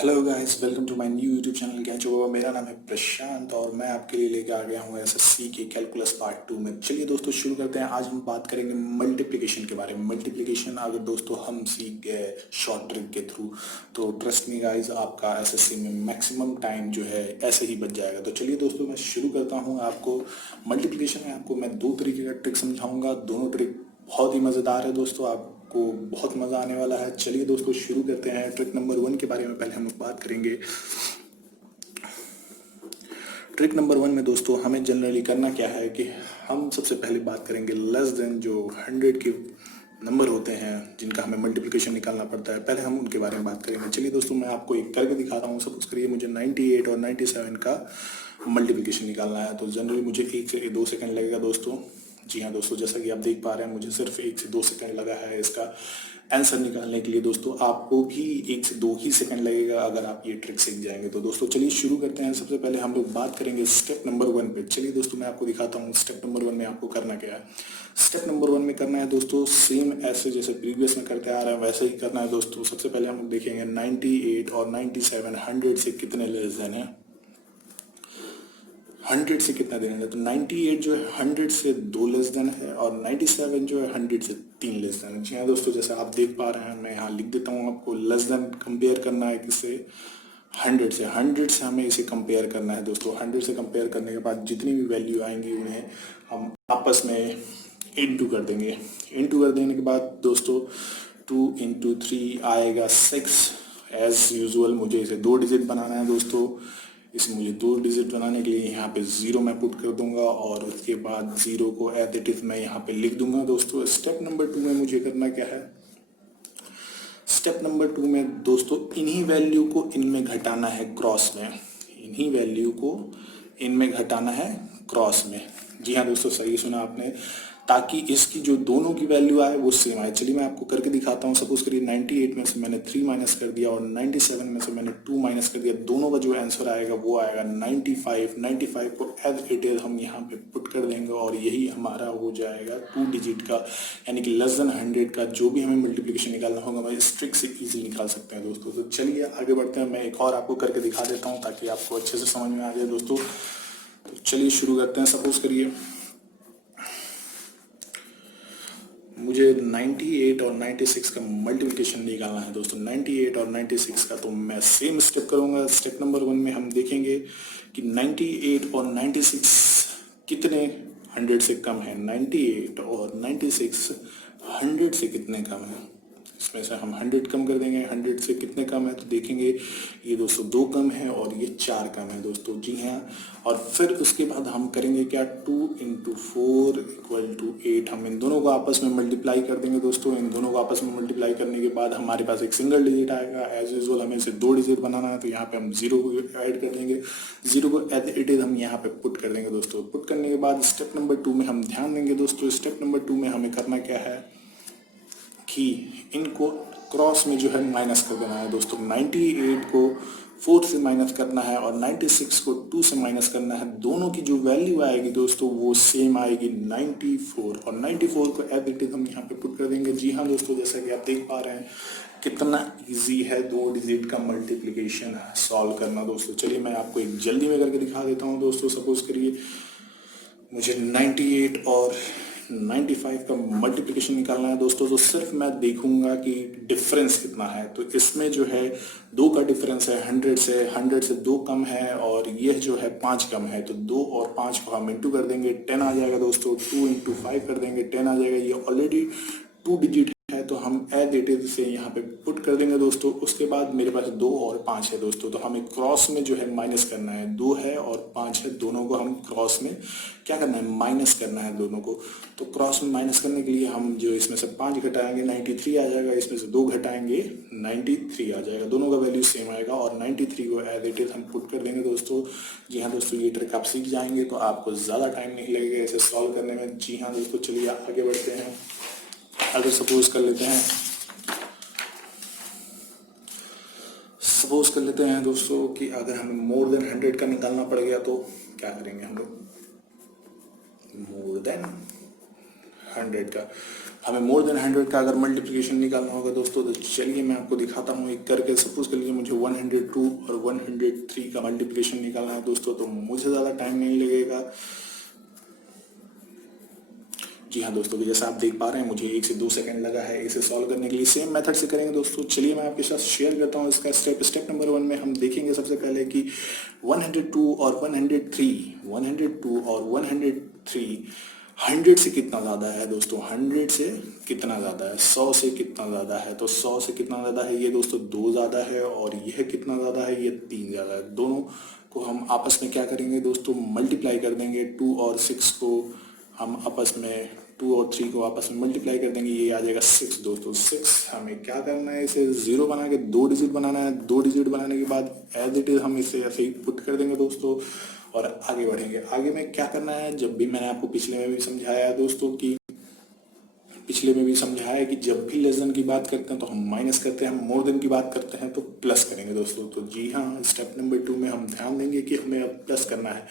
Hello guys, welcome to my new YouTube channel. क्या चो, मेरा नाम है प्रशांत और मैं आपके लिए लेकर आ गया हूँ एसएससी के कैलकुलस पार्ट 2 में। चलिए दोस्तों शुरू करते हैं। आज हम बात करेंगे मल्टीप्लिकेशन के बारे में। मल्टीप्लिकेशन अगर दोस्तों हम सीख गए शॉर्ट ट्रिक के थ्रू तो ट्रस्ट मी गाइस, आपका एसएससी में मैक्सिमम टाइम जो है ऐसे ही बच जाएगा। तो चलिए दोस्तों मैं शुरू करता हूँ। आपको मल्टीप्लिकेशन में आपको मैं दो तरीके का ट्रिक समझाऊंगा। दोनों ट्रिक बहुत ही मज़ेदार है दोस्तों, आपको बहुत मज़ा आने वाला है। चलिए दोस्तों शुरू करते हैं। ट्रिक नंबर 1 के बारे में पहले हम लोग बात करेंगे। ट्रिक नंबर 1 में दोस्तों हमें जनरली करना क्या है कि हम सबसे पहले बात करेंगे लेस देन जो 100 के नंबर होते हैं जिनका हमें मल्टीप्लिकेशन निकालना पड़ता है, पहले हम उनके बारे में बात करेंगे। चलिए दोस्तों मैं आपको एक करके दिखाता हूँ। सपोज करिए मुझे 98 और 97 का मल्टीप्लिकेशन निकालना है। तो जनरली मुझे 1 से 2 सेकंड लगेगा दोस्तों। जी हाँ दोस्तों, जैसा कि आप देख पा रहे हैं मुझे सिर्फ 1 से 2 सेकंड लगा है इसका आंसर निकालने के लिए। दोस्तों आपको भी 1 से 2 ही सेकंड लगेगा अगर आप ये ट्रिक सीख जाएंगे। तो दोस्तों चलिए शुरू करते हैं। सबसे पहले हम लोग बात करेंगे स्टेप नंबर 1 पे। चलिए दोस्तों मैं आपको दिखाता हूँ स्टेप नंबर 1 में आपको करना क्या है। स्टेप नंबर 1 में करना है दोस्तों सेम ऐसे जैसे प्रीवियस में करते आ रहे हैं वैसे ही करना है दोस्तों। सबसे पहले हम लोग देखेंगे 98 और 97 100 से कितने लेस देन है। 100 से कितना देना है तो 98 जो है 100 से 2 लेस देन है और 97 जो है 100 से 3 लेस देन है। जी हाँ दोस्तों, जैसे आप देख पा रहे हैं मैं यहाँ लिख देता हूँ। आपको लेस देन कंपेयर करना है किससे, 100 से हमें इसे कंपेयर करना है दोस्तों। 100 से कंपेयर करने के बाद जितनी भी वैल्यू आएंगी उन्हें हम आपस में इंटू कर देंगे। इंटू कर देने के बाद दोस्तों 2 इंटू 3 आएगा 6। एज यूजुअल मुझे इसे 2 डिजिट बनाना है दोस्तों। इसे मुझे 2 डिजिट बनाने के लिए यहाँ पे 0 मैं पुट कर दूंगा और उसके बाद 0 को एज इट इज मैं यहाँ पे लिख दूंगा दोस्तों। स्टेप नंबर 2 में मुझे करना क्या है, स्टेप नंबर 2 में दोस्तों इन्हीं वैल्यू को इनमें घटाना है क्रॉस में। इन्हीं वैल्यू को इनमें घटाना है क्रॉस में। जी हाँ दोस्तों, सही सुना आपने, ताकि इसकी जो दोनों की वैल्यू आए वो सेम आए। चलिए मैं आपको करके दिखाता हूँ। सपोज करिए 98 में से मैंने 3 माइनस कर दिया और 97 में से मैंने 2 माइनस कर दिया। दोनों का जो आंसर आएगा वो आएगा 95। 95 को एज इट इज हम यहाँ पे पुट कर देंगे और यही हमारा हो जाएगा 2 डिजिट का, यानी कि लेस देन 100 का जो भी हमें मल्टीप्लिकेशन निकालना होगा मैं इस ट्रिक से इजीली निकाल सकते हैं दोस्तों। तो चलिए आगे बढ़ते हैं। मैं एक और आपको करके दिखा देता हूँ ताकि आपको अच्छे से समझ में आ जाए दोस्तों। तो चलिए शुरू करते हैं। सपोज करिए मुझे 98 और 96 का मल्टीप्लिकेशन निकालना है दोस्तों। 98 और 96 का तो मैं सेम स्टेप करूंगा। स्टेप नंबर 1 में हम देखेंगे कि 98 और 96 कितने 100 से कम है। 98 और 96 100 से कितने कम है। इसमें से हम 100 कम कर देंगे। 100 से कितने कम है तो देखेंगे ये दोस्तों 2 कम है और ये 4 कम है दोस्तों। जी हाँ, और फिर उसके बाद हम करेंगे क्या, 2 इंटू 4 इक्वल टू 8। हम इन दोनों को आपस में मल्टीप्लाई कर देंगे दोस्तों। इन दोनों को आपस में मल्टीप्लाई करने के बाद हमारे पास एक सिंगल डिजिट आएगा। एज यूजुअल हमें इसे 2 डिजिट बनाना है तो यहाँ पे हम 0 को ऐड कर देंगे। 0 को एज इट इज हम यहाँ पे पुट कर देंगे दोस्तों। पुट करने के बाद स्टेप नंबर 2 में हम ध्यान देंगे दोस्तों। स्टेप नंबर 2 में हमें करना क्या है कि इनको क्रॉस में जो है माइनस कर देना है दोस्तों। 98 को 4 से माइनस करना है और 96 को 2 से माइनस करना है। दोनों की जो वैल्यू आएगी दोस्तों वो सेम आएगी 94 और 94 को एज इट इज हम यहाँ पे पुट कर देंगे। जी हाँ दोस्तों, जैसा कि आप देख पा रहे हैं कितना इजी है 2 डिजिट का मल्टीप्लिकेशन सॉल्व करना दोस्तों। चलिए मैं आपको एक जल्दी में करके दिखा देता हूँ दोस्तों। सपोज करिए मुझे 98 और 95 का मल्टीप्लिकेशन निकालना है दोस्तों। तो सिर्फ मैं देखूंगा कि डिफरेंस कितना है। तो इसमें जो है 2 का डिफरेंस है 100 से 2 कम है और यह जो है 5 कम है। तो 2 और 5 को हम इंटू कर देंगे, 10 आ जाएगा दोस्तों। 2 इंटू 5 कर देंगे, 10 आ जाएगा। ये ऑलरेडी 2 डिजिट है तो हम एज इट इज से यहाँ पे पुट कर देंगे दोस्तों। उसके बाद मेरे पास 2 और 5 है दोस्तों। तो हमें क्रॉस में जो है माइनस करना है। 2 है और 5 है, दोनों को हम क्रॉस में क्या करना है, माइनस करना है दोनों को। तो क्रॉस में माइनस करने के लिए हम जो इसमें से 5 घटाएंगे 93 आ जाएगा। इसमें से 2 घटाएंगे 93 आ जाएगा। दोनों का वैल्यू सेम आएगा और 93 को एज इट इज हम पुट कर देंगे दोस्तों। जी हाँ दोस्तों, ये ट्रिक आप सीख जाएंगे तो आपको ज़्यादा टाइम नहीं लगेगा इसे सॉल्व करने में। जी हाँ दोस्तों, चलिए आगे बढ़ते हैं। अगर सपोज कर लेते हैं दोस्तों कि अगर हमें मोर देन 100 का निकालना पड़ गया तो क्या करेंगे हम लोग। मोर देन 100 का हमें मोर देन 100 का अगर मल्टीप्लिकेशन निकालना होगा दोस्तों, तो चलिए मैं आपको दिखाता हूँ एक करके। सपोज कर लीजिए मुझे 102 और 103 का मल्टीप्लिकेशन निकालना है दोस्तों, तो मुझे ज़्यादा टाइम नहीं लगेगा। जी हाँ दोस्तों, जैसा आप देख पा रहे हैं मुझे 1 से 2 सेकंड लगा है इसे सॉल्व करने के लिए। सेम मेथड से करेंगे दोस्तों। चलिए मैं आपके साथ शेयर करता हूँ इसका स्टेप नंबर 1 में हम देखेंगे सबसे पहले कि 102 और 103 100 से कितना ज़्यादा है दोस्तों, 100 से कितना ज़्यादा है, 100 से कितना ज़्यादा है। तो 100 से कितना ज़्यादा है, ये दोस्तों 2 ज़्यादा है, और यह कितना ज़्यादा है, ये 3 ज़्यादा है। दोनों को हम आपस में क्या करेंगे दोस्तों, मल्टीप्लाई कर देंगे। 2 और 6 को हम आपस में 2 और 3 को आपस में मल्टीप्लाई कर देंगे, ये आ जाएगा 6 दोस्तों। 6 हमें क्या करना है, इसे 0 बना के 2 डिजिट बनाना है। 2 डिजिट बनाने के बाद एज इट इज हम इसे ऐसे ही पुट कर देंगे दोस्तों, और आगे बढ़ेंगे। आगे में क्या करना है, जब भी मैंने आपको पिछले में भी समझाया है दोस्तों कि जब भी लेस देन की बात करते हैं तो हम माइनस करते हैं, हम मोर देन की बात करते हैं तो प्लस करेंगे दोस्तों। तो जी हाँ, स्टेप नंबर 2 में हम ध्यान देंगे कि हमें अब प्लस करना है,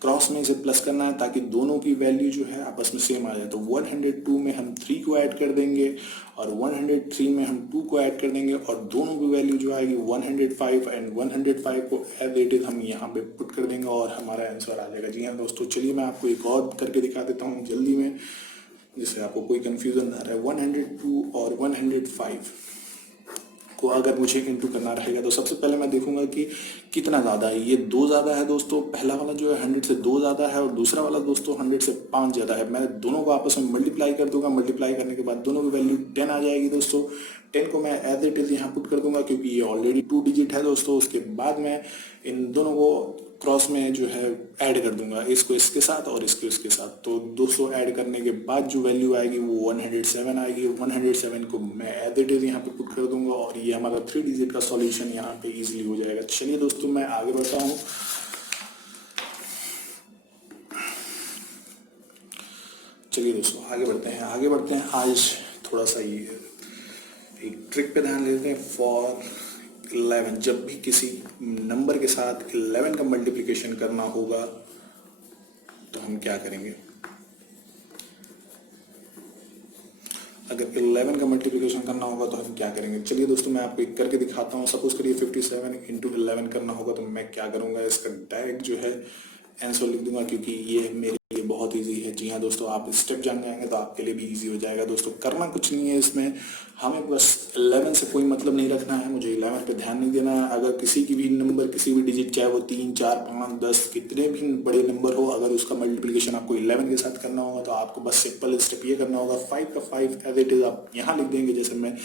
क्रॉस में इसे प्लस करना है, ताकि दोनों की वैल्यू जो है आपस में सेम आ जाए। तो 102 में हम 3 को ऐड कर देंगे, और 103 में हम 2 को ऐड कर देंगे, और दोनों की वैल्यू जो आएगी 105 एंड 105 को एज इट इज हम यहाँ पे पुट कर देंगे, और हमारा आंसर आ जाएगा। जी हाँ दोस्तों, चलिए मैं आपको एक और करके दिखा देता हूँ जल्दी में, जिससे आपको कोई कंफ्यूजन ना रहे। 102 और 105 को अगर मुझे इंटू करना रहेगा तो सबसे पहले मैं देखूंगा कि कितना ज़्यादा है। ये 2 ज़्यादा है दोस्तों, पहला वाला जो है 100 से 2 ज़्यादा है, और दूसरा वाला दोस्तों 100 से 5 ज़्यादा है। मैं दोनों को आपस में मल्टीप्लाई कर दूंगा। मल्टीप्लाई करने के बाद दोनों की वैल्यू 10 आ जाएगी दोस्तों। 10 को मैं एज इट इज यहाँ पुट कर दूंगा, क्योंकि ये ऑलरेडी 2 डिजिट है दोस्तों। उसके बाद मैं इन दोनों को क्रॉस में जो है ऐड कर दूंगा, इसको इसके साथ और इसको इसके साथ। तो 200 ऐड करने के बाद जो वैल्यू आएगी वो 107 आएगी। 107 को मैं एज इट इज यहाँ पे पुट कर दूंगा, और ये हमारा 3 डिजिट का सॉल्यूशन यहाँ पे इजीली हो जाएगा। चलिए दोस्तों मैं आगे बढ़ता हूँ। चलिए दोस्तों आगे बढ़ते हैं। आज थोड़ा सा ये एक ट्रिक पे ध्यान देते हैं। फॉर 11, जब भी किसी नंबर के साथ 11 का मल्टीप्लिकेशन करना होगा तो हम क्या करेंगे, अगर 11 का मल्टीप्लिकेशन करना होगा तो हम क्या करेंगे। चलिए दोस्तों मैं आपको एक करके दिखाता हूँ। सपोज करिए 57 इंटू 11 करना होगा, तो मैं क्या करूँगा, इसका डायरेक्ट जो है आंसर लिख दूंगा, क्योंकि ये मेरे लिए बहुत इजी है। जी हाँ दोस्तों, आप स्टेप जान जाएंगे तो आपके लिए भी इजी हो जाएगा दोस्तों। करना कुछ नहीं है इसमें, हमें बस 11 से कोई मतलब नहीं रखना है, मुझे 11 पे ध्यान नहीं देना है। अगर किसी की भी नंबर, किसी भी डिजिट, चाहे वो 3, 4, 5, 10 कितने भी बड़े नंबर हो, अगर उसका मल्टीप्लिकेशन आपको 11 के साथ करना होगा तो आपको बस सिंपल स्टेप ये करना होगा। 5 का 5 एज इट इज आप यहाँ लिख देंगे, जैसे मैं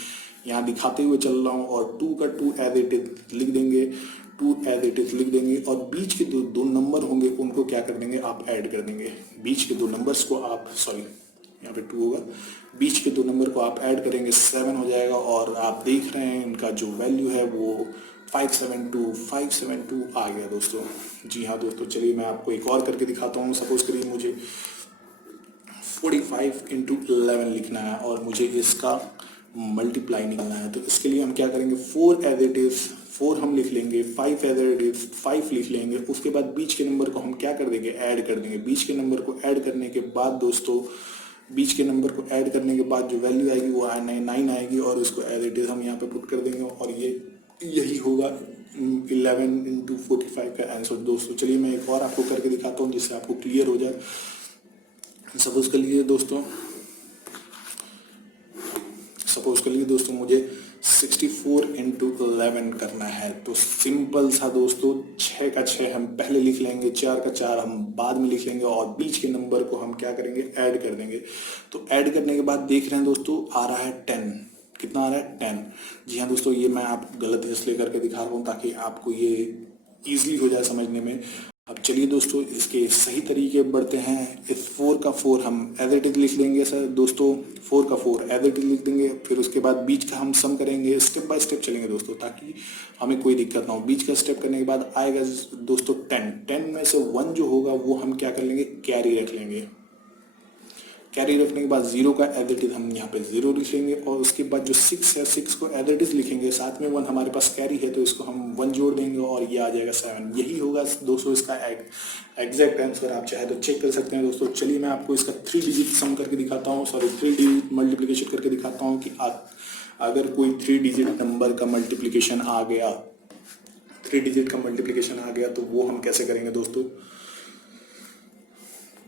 यहाँ दिखाते हुए चल रहा हूँ, और 2 का 2 एज इट इज लिख देंगे, 2 एज इट इज लिख देंगे। और बीच के दो नंबर होंगे उनको क्या कर देंगे, आप ऐड कर देंगे। बीच के 2 नंबर्स को आप, सॉरी यहाँ पे 2 होगा, बीच के 2 नंबर को आप ऐड करेंगे, 7 हो जाएगा। और आप देख रहे हैं इनका जो वैल्यू है वो 572 आ गया दोस्तों। जी हाँ दोस्तों, चलिए मैं आपको एक और करके दिखाता हूँ। सपोज करिए मुझे 45 इंटू 11 लिखना है, और मुझे इसका मल्टीप्लाई निकालना है। तो इसके लिए हम क्या करेंगे, 4 एज इट इज 4 हम लिख लेंगे, 5 एज इट इज 5 लिख लेंगे। उसके बाद बीच के नंबर को हम क्या कर देंगे, ऐड कर देंगे। बीच के नंबर को ऐड करने के बाद दोस्तों, बीच के नंबर को ऐड करने के बाद जो वैल्यू आएगी वो 9 आएगी, और उसको एज इट इज हम यहाँ पे पुट कर देंगे, और ये यही होगा 11 इंटू 45 का आंसर दोस्तों। चलिए मैं एक और आपको करके दिखाता हूँ जिससे आपको क्लियर हो जाए। सपोज कर लीजिए दोस्तों मुझे 64 इंटू 11 करना है। तो सिंपल सा दोस्तों, 6 का 6 हम पहले लिख लेंगे, 4 का 4 हम बाद में लिख लेंगे, और बीच के नंबर को हम क्या करेंगे, ऐड कर देंगे। तो ऐड करने के बाद देख रहे हैं दोस्तों, आ रहा है 10। कितना आ रहा है, 10। जी हाँ दोस्तों, ये मैं आप गलत इसलिए करके दिखा रहा हूँ ताकि आपको ये ईजिली हो जाए समझने में। अब चलिए दोस्तों इसके सही तरीके बढ़ते हैं। इस 4 का 4 हम एज इट इज लिख लेंगे सर दोस्तों, 4 का 4 एज इट इज लिख देंगे। फिर उसके बाद बीच का हम सम करेंगे, स्टेप बाय स्टेप चलेंगे दोस्तों ताकि हमें कोई दिक्कत ना हो। बीच का स्टेप करने के बाद आएगा दोस्तों 10 में से 1 जो होगा वो हम क्या कर लेंगे, कैरी रख लेंगे। कैरी रखने के बाद 0 का एज इट इज हम यहाँ पे 0 लिख लेंगे और उसके बाद जो 6 है 6 को एज इट इज लिखेंगे, साथ में 1 हमारे पास कैरी है तो इसको हम 1 जोड़ देंगे और ये आ जाएगा 7। यही होगा दोस्तों इसका एग्जैक्ट आंसर। आप चाहे तो चेक कर सकते हैं दोस्तों। चलिए मैं आपको इसका 3 डिजिट सम करके दिखाता हूँ, सॉरी 3 डिजिट मल्टीप्लिकेशन करके दिखाता हूँ कि अगर कोई 3 डिजिट नंबर का मल्टीप्लिकेशन आ गया, 3 डिजिट का मल्टीप्लिकेशन आ गया तो वो हम कैसे करेंगे दोस्तों।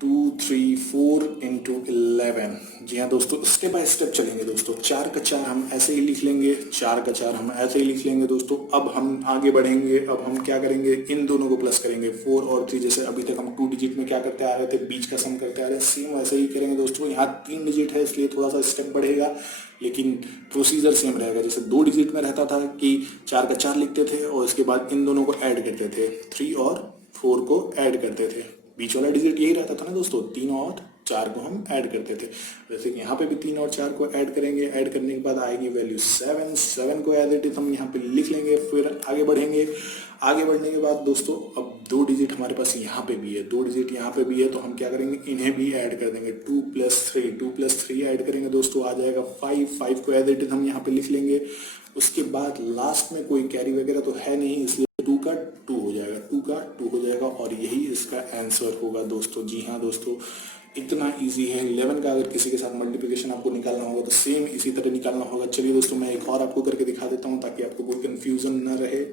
2 3 4 इंटू 11। जी हाँ दोस्तों, स्टेप बाय स्टेप चलेंगे दोस्तों। 4 का 4 हम ऐसे ही लिख लेंगे, 4 का 4 हम ऐसे ही लिख लेंगे दोस्तों। अब हम आगे बढ़ेंगे, अब हम क्या करेंगे, इन दोनों को प्लस करेंगे 4 और 3। जैसे अभी तक हम 2 डिजिट में क्या करते आ रहे थे, बीच का सम करते आ रहे हैं, सेम वैसे ही करेंगे दोस्तों। यहाँ 3 डिजिट है इसलिए थोड़ा सा स्टेप बढ़ेगा, लेकिन प्रोसीजर सेम रहेगा। जैसे 2 डिजिट में रहता था कि 4 का 4 लिखते थे और इसके बाद इन दोनों को ऐड करते थे, 3 और 4 को ऐड करते थे। बीच वाला डिजिट यही रहता था ना दोस्तों, 3 और 4 को हम ऐड करते थे। जैसे कि यहाँ पे भी 3 और 4 को ऐड करेंगे, ऐड करने के बाद आएगी वैल्यू 7 को एज इट इज हम यहाँ पे लिख लेंगे। फिर आगे बढ़ेंगे, आगे बढ़ने के बाद दोस्तों अब 2 डिजिट हमारे पास यहाँ पे भी है, 2 डिजिट यहाँ पे भी है, तो हम क्या करेंगे, इन्हें भी ऐड कर देंगे। 2 + 3 ऐड करेंगे दोस्तों, आ जाएगा 5 को एज इट इज हम यहाँ पे लिख लेंगे। उसके बाद लास्ट में कोई कैरी वगैरह तो है नहीं, इसलिए 2 का 2 हो जाएगा, 2 का 2 हो जाएगा और यही इसका आंसर होगा दोस्तों। जी हाँ दोस्तों, इतना इजी है। 11 का अगर किसी के साथ मल्टीप्लिकेशन आपको निकालना होगा तो सेम इसी तरह निकालना होगा। चलिए दोस्तों मैं एक और आपको करके दिखा देता हूँ ताकि आपको कोई कंफ्यूजन ना रहे।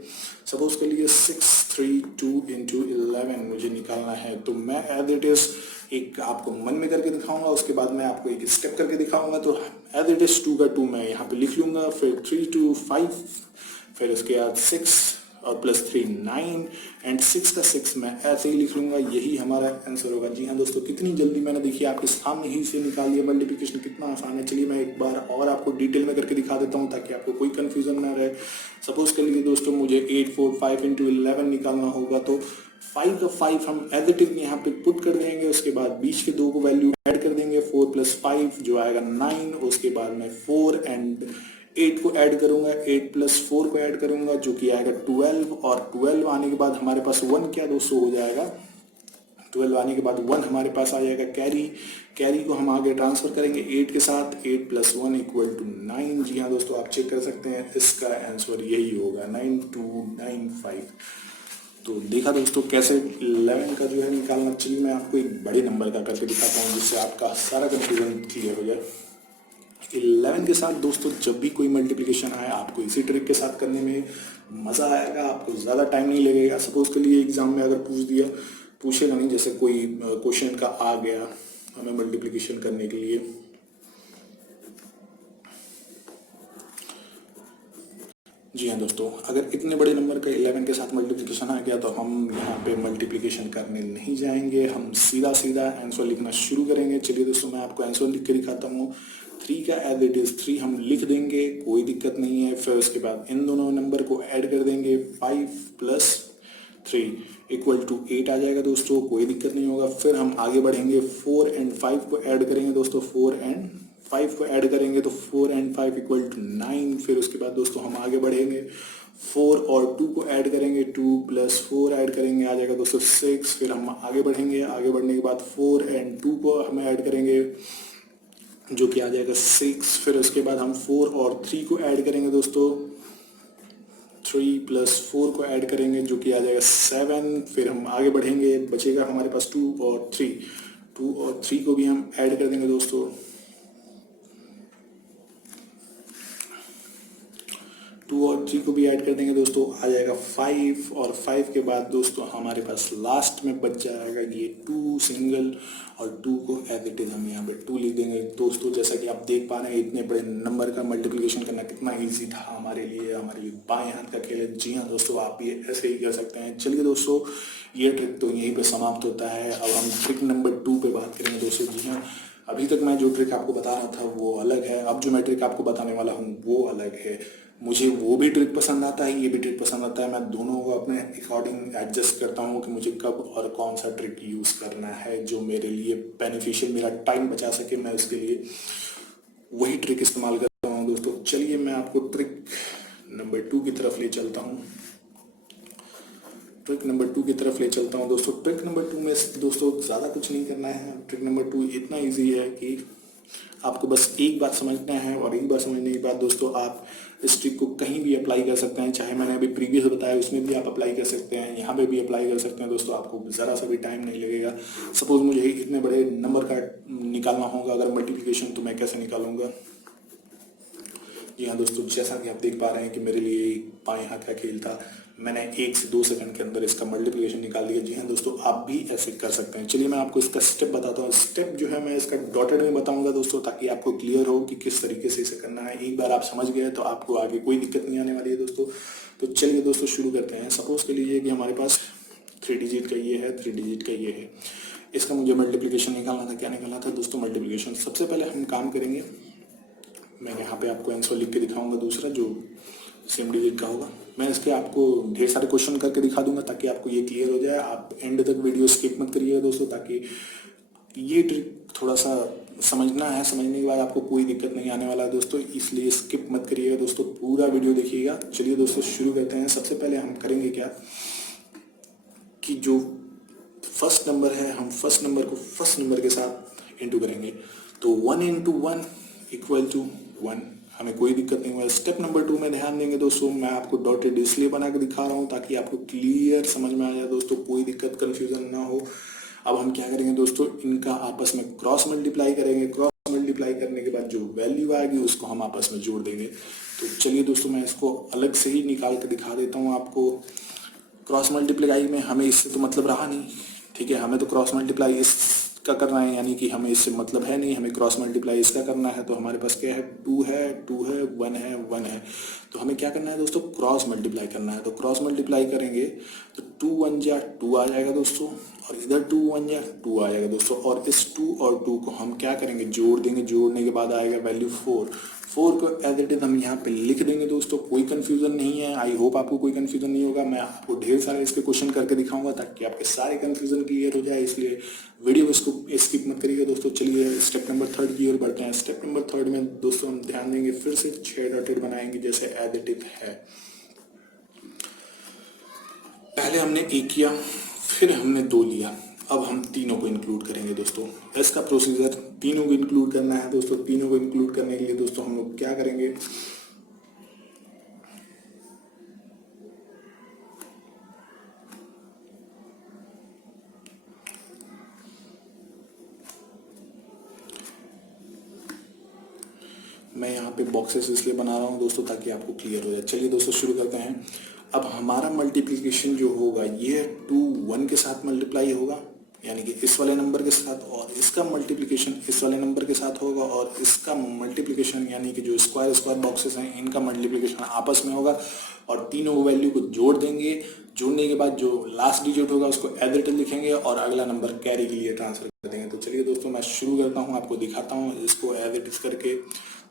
सपोज के लिए 6 3 2 इंटू 11 मुझे निकालना है, तो मैं एज इट इज एक आपको मन में करके दिखाऊंगा, उसके बाद मैं आपको एक स्टेप करके दिखाऊंगा। तो एज इट इज 2 का 2 मैं यहाँ पे लिख लूंगा, फिर 3 2 5, फिर उसके बाद 6 और +3 9 एंड 6 का 6 मैं ऐसे ही लिख लूंगा। यही हमारा आंसर होगा। जी हाँ दोस्तों, कितनी जल्दी मैंने देखिए आपके सामने ही से निकाल लिया मल्टीप्लिकेशन, कितना आसान है। चलिए मैं एक बार और आपको डिटेल में करके दिखा देता हूँ ताकि आपको कोई कंफ्यूजन ना रहे। सपोज कर लीजिए दोस्तों मुझे 8 4 5 इंटू 11 निकालना होगा, तो 5 का 5 हम एज इट इज यहाँ पे पुट कर देंगे। उसके बाद बीच के 2 को वैल्यू ऐड कर देंगे, 4 + 5 जो आएगा 9। उसके बाद मैं 4 एंड 8 को ऐड करूंगा, 8 + 4 को ऐड करूंगा जो कि आएगा 12, और 12 आने के बाद हमारे पास 1 क्या दोस्तों हो जाएगा, 12 आने के बाद 1 हमारे पास आ जाएगा कैरी। कैरी को हम आगे ट्रांसफर करेंगे 8 के साथ, 8 + 1 = 9। जी हाँ दोस्तों, आप चेक कर सकते हैं, इसका आंसर यही होगा 9295। तो देखा दोस्तों कैसे 11 का जो है निकालना। चलिए मैं आपको एक बड़े नंबर का करके दिखाता हूँ जिससे आपका सारा कंफ्यूजन क्लियर हो जाए। 11 के साथ दोस्तों जब भी कोई मल्टीप्लिकेशन आए आपको इसी ट्रिक के साथ करने में मज़ा आएगा, आपको ज़्यादा टाइम नहीं लगेगा। सपोज के लिए एग्जाम में अगर पूछेगा नहीं, जैसे कोई क्वेश्चन का आ गया हमें मल्टीप्लिकेशन करने के लिए, जी हाँ दोस्तों, अगर इतने बड़े नंबर का 11 के साथ मल्टीप्लिकेशन आ गया तो हम यहाँ पे मल्टीप्लिकेशन करने नहीं जाएंगे, हम सीधा सीधा आंसर लिखना शुरू करेंगे। चलिए दोस्तों मैं आपको आंसर लिख के दिखाता हूँ। 3 का एज इट इज 3 हम लिख देंगे, कोई दिक्कत नहीं है। फिर उसके बाद इन दोनों नंबर को ऐड कर देंगे, 5 + 3 = 8 आ जाएगा दोस्तों, कोई दिक्कत नहीं होगा। फिर हम आगे बढ़ेंगे, 4 एंड 5 को ऐड करेंगे दोस्तों, 4 एंड 5 को ऐड करेंगे तो 4 एंड 5 = 9। फिर उसके बाद दोस्तों हम आगे बढ़ेंगे, 4 और 2 को ऐड करेंगे, 2 + 4 ऐड करेंगे, आ जाएगा दोस्तों 6। फिर हम आगे बढ़ेंगे, आगे बढ़ने के बाद 4 एंड 2 को हम ऐड करेंगे जो कि आ जाएगा 6। फिर उसके बाद हम 4 और 3 को ऐड करेंगे दोस्तों, 3 + 4 को ऐड करेंगे जो कि आ जाएगा 7। फिर हम आगे बढ़ेंगे, बचेगा हमारे पास 2 और 3 को भी हम ऐड कर देंगे दोस्तों, 2 और 3 को भी ऐड कर देंगे दोस्तों, आ जाएगा 5। और 5 के बाद दोस्तों हमारे पास लास्ट में बच जाएगा ये 2 सिंगल, और 2 को एज इट इज हम यहाँ पे 2 लिख देंगे दोस्तों। जैसा कि आप देख पा रहे हैं इतने बड़े नंबर का मल्टीप्लिकेशन करना कितना इजी था हमारे लिए, हमारे बाएं हाथ का खेल है। जी हाँ दोस्तों, आप ये ऐसे ही कर सकते हैं। चलिए दोस्तों, ये ट्रिक तो यहीं पे समाप्त होता है। अब हम ट्रिक नंबर 2 पे बात करेंगे दोस्तों। जी हाँ, अभी तक मैं जो ट्रिक आपको बता रहा था वो अलग है, अब जो मैं ट्रिक आपको बताने वाला हूँ वो अलग है। मुझे वो भी ट्रिक पसंद आता है, ये भी ट्रिक पसंद आता है। मैं दोनों को अपने अकॉर्डिंग एडजस्ट करता हूँ कि मुझे कब और कौन सा ट्रिक यूज़ करना है जो मेरे लिए बेनिफिशियल, मेरा टाइम बचा सके, मैं उसके लिए वही ट्रिक इस्तेमाल करता हूँ दोस्तों। चलिए मैं आपको ट्रिक नंबर 2 की तरफ ले चलता हूँ। ट्रिक नंबर 2 की तरफ ले चलता हूँ दोस्तों। ट्रिक नंबर 2 में दोस्तों ज़्यादा कुछ नहीं करना है। ट्रिक नंबर 2 इतना इजी है कि आपको बस एक बार समझना है, और एक बार समझने के बाद दोस्तों आप इस ट्रिक को कहीं भी अप्लाई कर सकते हैं। चाहे मैंने अभी प्रीवियस बताया उसमें भी आप अप्लाई कर सकते हैं, यहाँ पे भी अप्लाई कर सकते हैं दोस्तों। आपको ज़रा सा भी टाइम नहीं लगेगा। सपोज मुझे इतने बड़े नंबर का निकालना होगा अगर मल्टीप्लिकेशन, तो मैं कैसे निकालूंगा। जी हाँ दोस्तों, जैसा कि आप देख पा रहे हैं कि मेरे लिए बाएं हाथ का खेल था। मैंने 1 से 2 सेकंड के अंदर इसका मल्टीप्लिकेशन निकाल दिया। जी हाँ दोस्तों, आप भी ऐसे कर सकते हैं। चलिए मैं आपको इसका स्टेप बताता हूँ। स्टेप जो है मैं इसका डॉटेड में बताऊंगा दोस्तों, ताकि आपको क्लियर हो कि किस तरीके से इसे करना है। एक बार आप समझ गए तो आपको आगे कोई दिक्कत नहीं आने वाली है दोस्तों। तो चलिए दोस्तों शुरू करते हैं। सपोज के लिए कि हमारे पास 3 डिजिट का ये है, 3 डिजिट का ये है। इसका मुझे मल्टीप्लिकेशन निकालना था। क्या निकालना था दोस्तों? मल्टीप्लिकेशन। सबसे पहले हम काम करेंगे, मैं यहाँ पे आपको आंसर लिख के दिखाऊंगा दूसरा जो सेम डिजिट का होगा। मैं इसके आपको ढेर सारे क्वेश्चन करके दिखा दूंगा ताकि आपको ये क्लियर हो जाए। आप एंड तक वीडियो स्किप मत करिएगा दोस्तों, ताकि ये ट्रिक थोड़ा सा समझना है। समझने के बाद आपको कोई दिक्कत नहीं आने वाला है दोस्तों, इसलिए स्किप मत करिएगा दोस्तों, पूरा वीडियो देखिएगा। चलिए दोस्तों शुरू करते हैं। सबसे पहले हम करेंगे क्या कि जो फर्स्ट नंबर है, हम फर्स्ट नंबर को फर्स्ट नंबर के साथ इंटू करेंगे। तो 1 × 1 = 1। हमें कोई दिक्कत नहीं हुआ। स्टेप नंबर 2 में ध्यान देंगे दोस्तों। मैं आपको डॉटेड इसलिए बना के दिखा रहा हूँ ताकि आपको क्लियर समझ में आ जाए दोस्तों, कोई दिक्कत कंफ्यूजन ना हो। अब हम क्या करेंगे दोस्तों, इनका आपस में क्रॉस मल्टीप्लाई करेंगे। क्रॉस मल्टीप्लाई करने के बाद जो वैल्यू आएगी उसको हम आपस में जोड़ देंगे। तो चलिए दोस्तों मैं इसको अलग से ही निकाल के दिखा देता हूँ आपको। क्रॉस मल्टीप्लाई में हमें इससे तो मतलब रहा नहीं, ठीक है। हमें तो क्रॉस मल्टीप्लाई इसका करना है, यानी कि हमें इससे मतलब है नहीं, हमें क्रॉस मल्टीप्लाई इसका करना है। तो हमारे पास क्या है, 2 है, 2 है, 1 है, 1 है। तो हमें क्या करना है दोस्तों, क्रॉस मल्टीप्लाई करना है। तो क्रॉस मल्टीप्लाई करेंगे तो 2 × 1 = 2 आ जाएगा दोस्तों, और इधर 2 × 1 = 2 आ जाएगा दोस्तों। और इस 2 और 2 को हम क्या करेंगे, जोड़ देंगे। जोड़ने के बाद आएगा वैल्यू 4। 4 को एज इट इज हम यहाँ पे लिख देंगे दोस्तों। कोई कंफ्यूजन नहीं है। आई होप आपको कोई कंफ्यूजन नहीं होगा। मैं आपको ढेर सारे इसके क्वेश्चन करके दिखाऊंगा ताकि आपके सारे कंफ्यूजन क्लियर हो जाए, इसलिए वीडियो इसको स्किप मत करिएगा दोस्तों। चलिए स्टेप नंबर 3 की ओर बढ़ते हैं। स्टेप नंबर 3 में दोस्तों हम ध्यान देंगे, फिर से 6 डॉटेड बनाएंगे जैसे एज इट इज है। पहले हमने 1 किया, फिर हमने 2 लिया, अब हम तीनों को इंक्लूड करेंगे दोस्तों। इसका प्रोसीजर तीनों को इंक्लूड करना है दोस्तों। तीनों को इंक्लूड करने के लिए दोस्तों हम लोग क्या करेंगे, मैं यहाँ पे बॉक्सेस इसलिए बना रहा हूँ दोस्तों ताकि आपको क्लियर हो जाए। चलिए दोस्तों शुरू करते हैं। अब हमारा मल्टीप्लिकेशन जो होगा ये 2 1 के साथ मल्टीप्लाई होगा, यानी कि इस वाले नंबर के साथ, और इसका मल्टीप्लिकेशन इस वाले नंबर के साथ होगा, और इसका मल्टीप्लिकेशन यानी कि जो स्क्वायर स्क्वायर बॉक्सेस हैं इनका मल्टीप्लिकेशन आपस में होगा। और तीनों वैल्यू को जोड़ देंगे। जोड़ने के बाद जो लास्ट डिजिट होगा उसको एज इट इज लिखेंगे और अगला नंबर कैरी के लिए ट्रांसफर कर देंगे। तो चलिए दोस्तों मैं शुरू करता हूँ, आपको दिखाता हूँ इसको एज इट इज करके।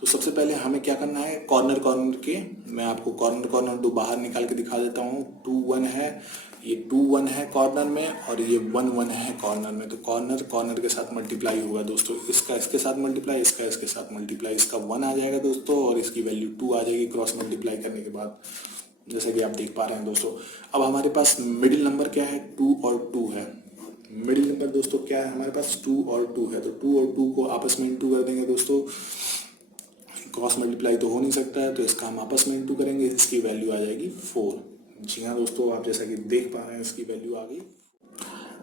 तो सबसे पहले हमें क्या करना है, कॉर्नर कॉर्नर के, मैं आपको कॉर्नर कॉर्नर 2 बाहर निकाल के दिखा देता हूँ। 2 1 है, ये 2 1 है कॉर्नर में, और ये 1 1 है कॉर्नर में। तो कॉर्नर कॉर्नर के साथ मल्टीप्लाई होगा दोस्तों। इसका इसके साथ मल्टीप्लाई, इसका इसके साथ मल्टीप्लाई। इसका 1 आ जाएगा दोस्तों, और इसकी वैल्यू 2 आ जाएगी क्रॉस मल्टीप्लाई करने के बाद, जैसा कि आप देख पा रहे हैं दोस्तों। अब हमारे पास मिडिल नंबर क्या है, 2 और 2 है। मिडिल नंबर दोस्तों क्या है हमारे पास, 2 और 2 है। तो 2 और 2 को आपस में इंटू कर देंगे दोस्तों। क्रॉस मल्टीप्लाई तो हो नहीं सकता है, तो इसका हम आपस में इंटू करेंगे। इसकी वैल्यू आ जाएगी 4। जी हाँ दोस्तों, आप जैसा कि देख पा रहे हैं इसकी वैल्यू आ गई।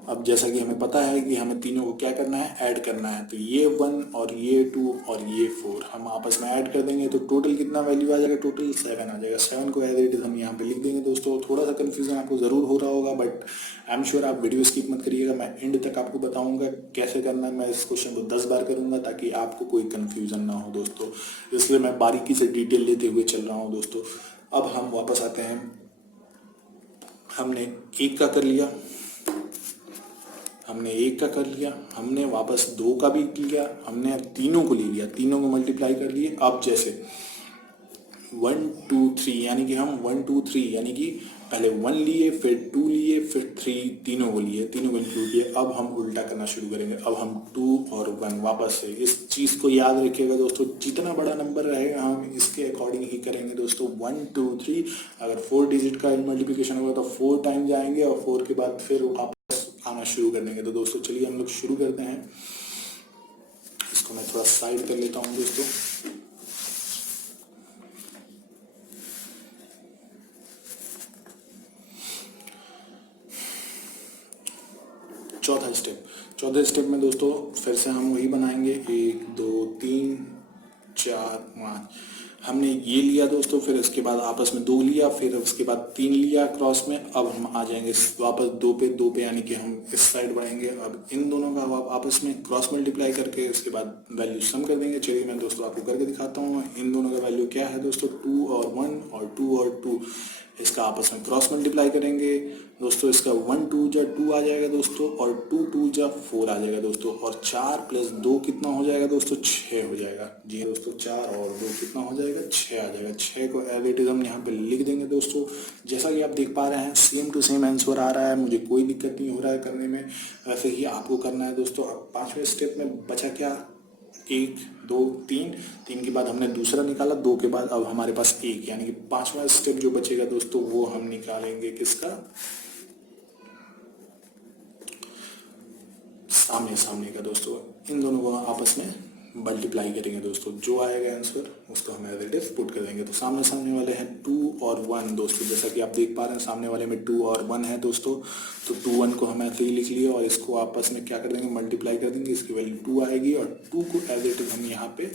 अब जैसा कि हमें पता है कि हमें तीनों को क्या करना है, ऐड करना है। तो ये 1 और ये 2 और ये 4 हम आपस में ऐड कर देंगे। तो टोटल कितना वैल्यू आ जाएगा, टोटल 7 आ जाएगा। 7 को एज इट इज हम यहाँ पे लिख देंगे दोस्तों। थोड़ा सा कंफ्यूजन आपको जरूर हो रहा होगा, बट आई एम श्योर आप वीडियो स्किप मत करिएगा। मैं एंड तक आपको बताऊंगा कैसे करना है। मैं इस क्वेश्चन को 10 बार करूंगा ताकि आपको कोई कंफ्यूजन ना हो दोस्तों, इसलिए मैं बारीकी से डिटेल लेते हुए चल रहा हूँ दोस्तों। अब हम वापस आते हैं। हमने 1 का कर लिया, हमने 1 का कर लिया, हमने वापस 2 का भी लिया, हमने तीनों को ले लिया, तीनों को मल्टीप्लाई कर लिए। अब जैसे 1 2 3 यानी कि हम 1 2 3 यानी कि पहले 1 लिए, फिर 2 लिए, फिर 3, तीनों को लिए, तीनों को इंक्लूड किए। अब हम उल्टा करना शुरू करेंगे। अब हम 2 और 1 वापस से। इस चीज़ को याद रखिएगा दोस्तों, जितना बड़ा नंबर रहेगा हम इसके अकॉर्डिंग ही करेंगे दोस्तों। 1 2 3 अगर 4 डिजिट का मल्टीप्लिकेशन होगा तो 4 टाइम जाएंगे और 4 के बाद फिर वापस आना शुरू कर देंगे। तो दोस्तों चलिए हम लोग शुरू करते हैं। इसको मैं थोड़ा साइड कर लेता हूँ दोस्तों। चौथे स्टेप में दोस्तों फिर से हम वही बनाएंगे। 1 2 3 4 5 हमने ये लिया दोस्तों, फिर इसके बाद आपस में 2 लिया, फिर उसके बाद 3 लिया क्रॉस में। अब हम आ जाएंगे वापस 2 पे यानी कि हम इस साइड बढ़ेंगे। अब इन दोनों का आपस में क्रॉस मल्टीप्लाई करके इसके बाद वैल्यू सम कर देंगे। चलिए मैं दोस्तों आपको करके दिखाता हूँ। इन दोनों का वैल्यू क्या है दोस्तों, 2 और 1 और 2 और 2। इसका आपस में क्रॉस मल्टीप्लाई करेंगे दोस्तों। इसका 1 2 जा 2 आ जाएगा दोस्तों, और 2 2 जा 4 आ जाएगा दोस्तों, और 4 प्लस 2 कितना हो जाएगा दोस्तों, 6 हो जाएगा। जी हाँ दोस्तों, 4 और 2 कितना हो जाएगा, 6 आ जाएगा। 6 को एज इट इज हम यहाँ पे लिख देंगे दोस्तों। जैसा कि आप देख पा रहे हैं सेम टू सेम आंसर आ रहा है, मुझे कोई दिक्कत नहीं हो रहा है करने में। वैसे ही आपको करना है दोस्तों। अब 5वें स्टेप में बचा क्या, 1 2 3 के बाद हमने दूसरा निकाला, 2 के बाद अब हमारे पास 1, यानी कि 5वां स्टेप जो बचेगा दोस्तों वो हम निकालेंगे किसका, सामने का दोस्तों। इन दोनों को आपस में मल्टीप्लाई करेंगे दोस्तों, जो आएगा आंसर उसको हम एज इट इज पुट कर देंगे। तो सामने वाले हैं 2 और 1 दोस्तों। जैसा कि आप देख पा रहे हैं सामने वाले में 2 और 1 है दोस्तों। तो 2 1 को हम ऐसे ही लिख लिए और इसको आपस में क्या कर देंगे, मल्टीप्लाई कर देंगे। इसकी वैल्यू 2 आएगी और 2 को एज इट इज हम यहाँ पे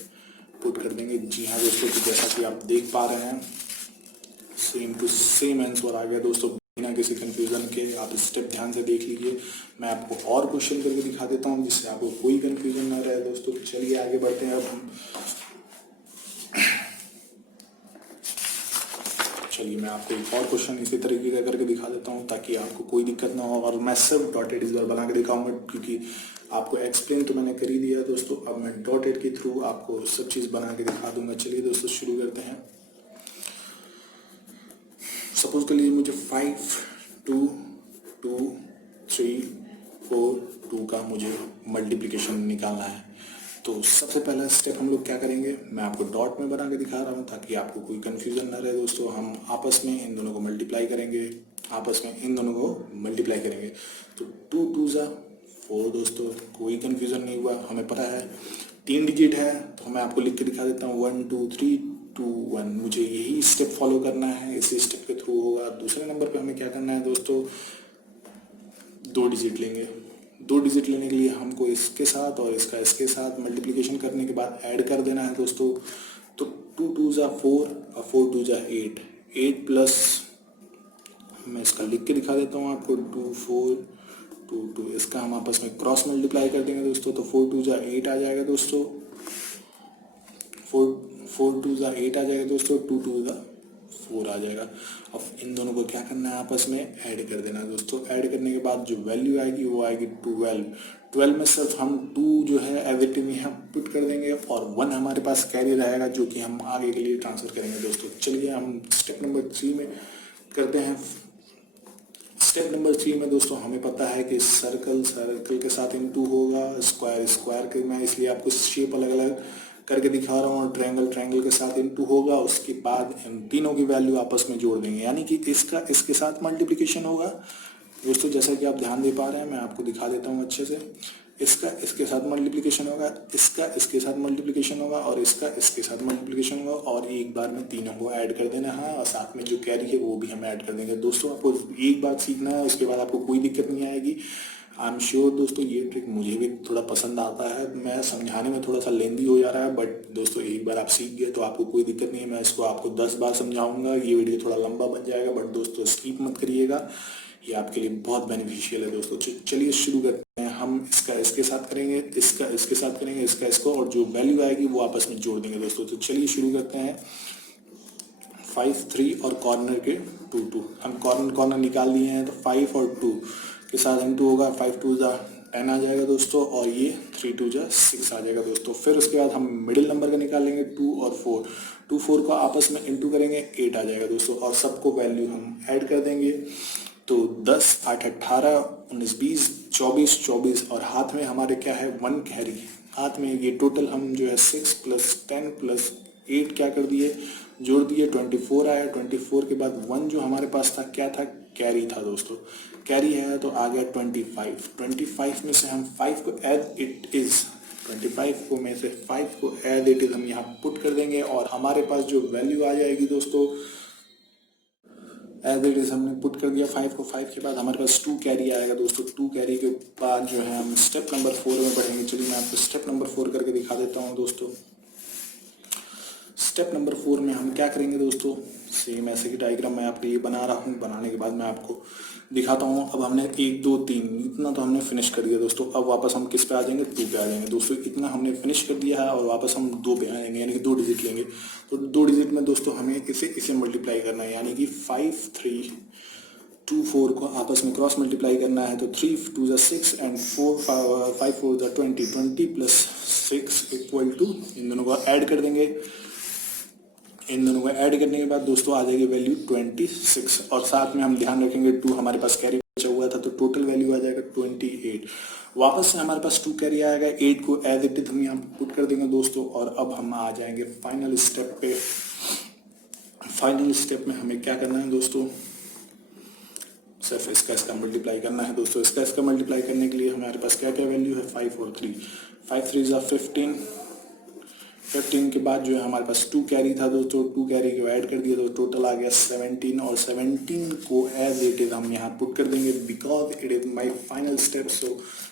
पुट कर देंगे। जी हाँ दोस्तों, तो जैसा कि आप देख पा रहे हैं सेम टू सेम आंसर आ गया दोस्तों, बिना किसी कंफ्यूजन के। आप स्टेप ध्यान से देख लीजिए। मैं आपको और क्वेश्चन करके दिखा देता हूँ जिससे आपको कोई कंफ्यूजन ना रहे दोस्तों। चलिए आगे बढ़ते हैं। अब चलिए मैं आपको एक और क्वेश्चन इसी तरीके का करके दिखा देता हूँ ताकि आपको कोई दिक्कत ना हो। और मैं सिर्फ डॉटेड इस बार बना के दिखाऊंगा क्योंकि आपको एक्सप्लेन तो मैंने कर ही दिया दोस्तों। अब मैं डॉटेड के थ्रू आपको सब चीज़ बना के दिखा दूंगा। चलिए दोस्तों शुरू करते हैं। सपोज कर लीजिए मुझे 5 2 2 3 4 2 का मुझे मल्टीप्लिकेशन निकालना है। तो सबसे पहला स्टेप हम लोग क्या करेंगे, मैं आपको डॉट में बना के दिखा रहा हूँ ताकि आपको कोई कंफ्यूजन ना रहे दोस्तों। हम आपस में इन दोनों को मल्टीप्लाई करेंगे, तो 2 2 जा 4 दोस्तों, कोई कंफ्यूजन नहीं हुआ, हमें पता है 3 डिजिट है। तो मैं आपको लिख के दिखा देता हूँ 1 2 3 2 1। मुझे यही स्टेप फॉलो करना है, इसी स्टेप के थ्रू होगा। दूसरे नंबर पे हमें क्या करना है दोस्तों, 2 डिजिट लेंगे। 2 डिजिट लेने के लिए हमको इसके साथ और इसका इसके साथ मल्टीप्लिकेशन करने के बाद ऐड कर देना है दोस्तों। तो 2 2 जा 4 और 4 2 जा 8 8 प्लस, मैं इसका लिख के दिखा देता हूँ आपको, 2 4 2 2। इसका हम आपस में क्रॉस मल्टीप्लाई कर देंगे दोस्तों। तो 4 2 जा 8 आ जाएगा दोस्तों, 4 2 जा 8 आ जाएगा दोस्तों, 2 2 जा 4 आ जाएगा। अब इन दोनों को क्या करना है, आपस में ऐड कर देना है दोस्तों। ऐड करने के बाद जो वैल्यू आएगी वो आएगी 12। 12 में सिर्फ हम 2 जो है एज इट इज यहाँ पुट कर देंगे और 1 हमारे पास कैरी रहेगा जो कि हम आगे के लिए ट्रांसफर करेंगे दोस्तों। चलिए हम स्टेप नंबर 3 में करते हैं। स्टेप नंबर 3 में दोस्तों हमें पता है कि सर्कल के साथ इनटू होगा, स्क्वायर के मैं इसलिए आपको शेप अलग अलग करके दिखा रहा हूँ, और ट्रायंगल के साथ इनटू होगा। उसके बाद इन तीनों की वैल्यू आपस में जोड़ देंगे, यानी कि इसका इसके साथ मल्टीप्लिकेशन होगा दोस्तों। जैसा कि आप ध्यान दे पा रहे हैं, मैं आपको दिखा देता हूँ अच्छे से। इसका इसके साथ मल्टीप्लिकेशन होगा, इसका इसके साथ मल्टीप्लिकेशन होगा, और इसका इसके साथ मल्टीप्लिकेशन होगा, और एक बार में तीनों को ऐड कर देना है, और साथ में जो कैरी है वो भी हम ऐड कर देंगे दोस्तों। आपको एक बात सीखना है, उसके बाद आपको कोई दिक्कत नहीं आएगी। आई एम श्योर दोस्तों ये ट्रिक मुझे भी थोड़ा पसंद आता है। मैं समझाने में थोड़ा सा लेंदी हो जा रहा है, बट दोस्तों एक बार आप सीख गए तो आपको कोई दिक्कत नहीं है। मैं इसको आपको 10 बार समझाऊंगा, ये वीडियो थोड़ा लंबा बन जाएगा, बट दोस्तों स्किप मत करिएगा, ये आपके लिए बहुत बेनिफिशियल है दोस्तों। चलिए शुरू करते हैं। हम इसका इसके साथ करेंगे, इसका इसके साथ करेंगे, इसका इसको, और जो वैल्यू आएगी वो आपस में जोड़ देंगे दोस्तों। तो चलिए शुरू करते हैं। 5 3 और कॉर्नर के 2 2 हम कॉर्नर निकाल लिए हैं। तो 5 और 2 के साथ इनटू होगा, 5 2 जा 10 आ जाएगा दोस्तों, और ये 3 2 जा 6 आ जाएगा दोस्तों। फिर उसके बाद हम मिडिल नंबर का निकालेंगे 2 और 4, 2 4 को आपस में इंटू करेंगे, 8 आ जाएगा दोस्तों, और सबको वैल्यू हम ऐड कर देंगे। तो 10 8 18 19 20 24 24, और हाथ में हमारे क्या है 1 कैरी हाथ में। ये टोटल हम जो है 6 + 10 + 8 क्या कर दिए, जोड़ दिए, 24 आया। 24 के बाद 1 जो हमारे पास था क्या था, कैरी था दोस्तों, कैरी है तो आ गया 25। 25 में से हम 5 को एज इट इज 25 को में से 5 को एज इट इज हम यहाँ पुट कर देंगे, और हमारे पास जो वैल्यू आ जाएगी दोस्तों एज इट इज हमने पुट कर दिया 5 को। 5 के बाद हमारे पास 2 कैरी आएगा दोस्तों। 2 कैरी के बाद जो है हम स्टेप नंबर 4 में बढ़ेंगे। चलिए मैं आपको स्टेप नंबर 4 करके दिखा देता हूँ दोस्तों। स्टेप नंबर 4 में हम क्या करेंगे दोस्तों, सेम ऐसे की डायग्राम मैं आपके लिए बना रहा हूँ। बनाने के बाद मैं आपको दिखाता हूँ। अब हमने 1 2 3 इतना तो हमने फिनिश कर दिया दोस्तों। अब वापस हम किस पे आ जाएंगे, 2 पे आ जाएंगे दोस्तों। इतना हमने फिनिश कर दिया है और वापस हम 2 पे आ जाएंगे, यानी कि 2 डिजिट लेंगे। तो 2 डिजिट में दोस्तों हमें इसे मल्टीप्लाई करना है, यानी कि 5 3 2 4 को आपस में क्रॉस मल्टीप्लाई करना है। तो 3 2 जा 6 एंड 5 4 जा 20, 20 + 6 = इन दोनों को ऐड कर देंगे। इन दोनों को ऐड करने के बाद दोस्तों आ जाएगी वैल्यू 26, और साथ में हम ध्यान रखेंगे 2 हमारे पास कैरी बचा हुआ था, तो टोटल वैल्यू आ जाएगा 28। वापस से हमारे पास 2 कैरी आएगा, 8 को एज इट इज हम यहाँ पुट कर देंगे दोस्तों। और अब हम आ जाएंगे फाइनल स्टेप पे। फाइनल स्टेप में हमें क्या करना है दोस्तों, सिर्फ इसका मल्टीप्लाई करना है दोस्तों। इसका मल्टीप्लाई करने के लिए हमारे पास क्या क्या वैल्यू है, 5 और 3। 5 3 जा 15। 15 के बाद जो है हमारे पास 2 कैरी था दोस्तों। 2 कैरी को ऐड कर दिया तो टोटल आ गया 17, और 17 को एज इट इज हम यहाँ पुट कर देंगे, because it is my final step. So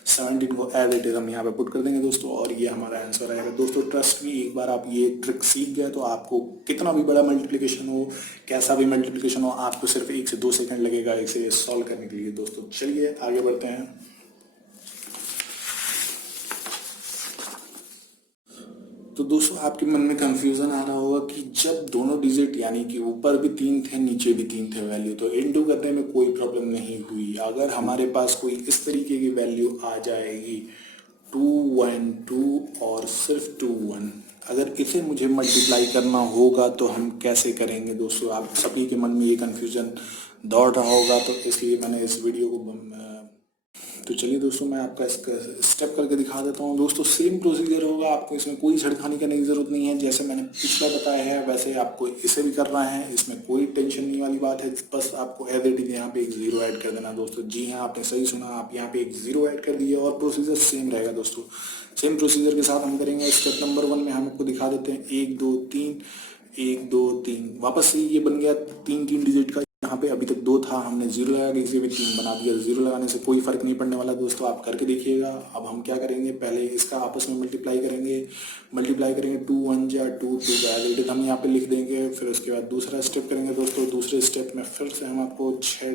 17 को एज इट इज हम यहाँ पे पुट कर देंगे दोस्तों, और ये हमारा आंसर आएगा दोस्तों। ट्रस्ट मी, एक बार आप ये ट्रिक सीख गए तो आपको कितना भी बड़ा मल्टीप्लिकेशन हो, कैसा भी मल्टीप्लिकेशन हो, आपको सिर्फ 1 से 2 सेकंड लगेगा इसे सॉल्व करने के लिए दोस्तों। चलिए आगे बढ़ते हैं। तो दोस्तों आपके मन में कंफ्यूजन आ रहा होगा कि जब दोनों डिजिट यानी कि ऊपर भी 3 थे नीचे भी 3 थे वैल्यू, तो इनटू करने में कोई प्रॉब्लम नहीं हुई। अगर हमारे पास कोई इस तरीके की वैल्यू आ जाएगी 2 1 2 और सिर्फ 2 1, अगर इसे मुझे मल्टीप्लाई करना होगा तो हम कैसे करेंगे दोस्तों। आप सभी के मन में ये कंफ्यूजन दौड़ रहा होगा, तो इसलिए मैंने इस वीडियो को तो चलिए दोस्तों मैं आपका इसका स्टेप करके दिखा देता हूँ दोस्तों। सेम प्रोसीजर होगा, आपको इसमें कोई छेड़खानी करने की ज़रूरत नहीं है। जैसे मैंने पिछला बताया है वैसे आपको इसे भी करना है, इसमें कोई टेंशन नहीं वाली बात है। बस आपको एज इट इज यहाँ पे एक 0 ऐड कर देना दोस्तों। जी हाँ, आपने सही सुना, आप यहाँ पे एक 0 ऐड कर दिए और प्रोसीजर सेम रहेगा दोस्तों। सेम प्रोसीजर के साथ हम करेंगे। स्टेप नंबर 1 में हम आपको दिखा देते हैं 1 2 3 1 2 3। वापस से ये बन गया 3 डिजिट का। यहाँ पे अभी तक 2 था, हमने 0 लगा के इसे भी 3 बना दिया। 0 लगाने से कोई फर्क नहीं पड़ने वाला दोस्तों, आप करके देखिएगा। अब हम क्या करेंगे, पहले इसका आपस में मल्टीप्लाई करेंगे। 2 1 जा 2 2 जा हम यहाँ पे लिख देंगे। फिर उसके बाद दूसरा स्टेप करेंगे दोस्तों। दूसरे स्टेप में फिर से हम आपको 6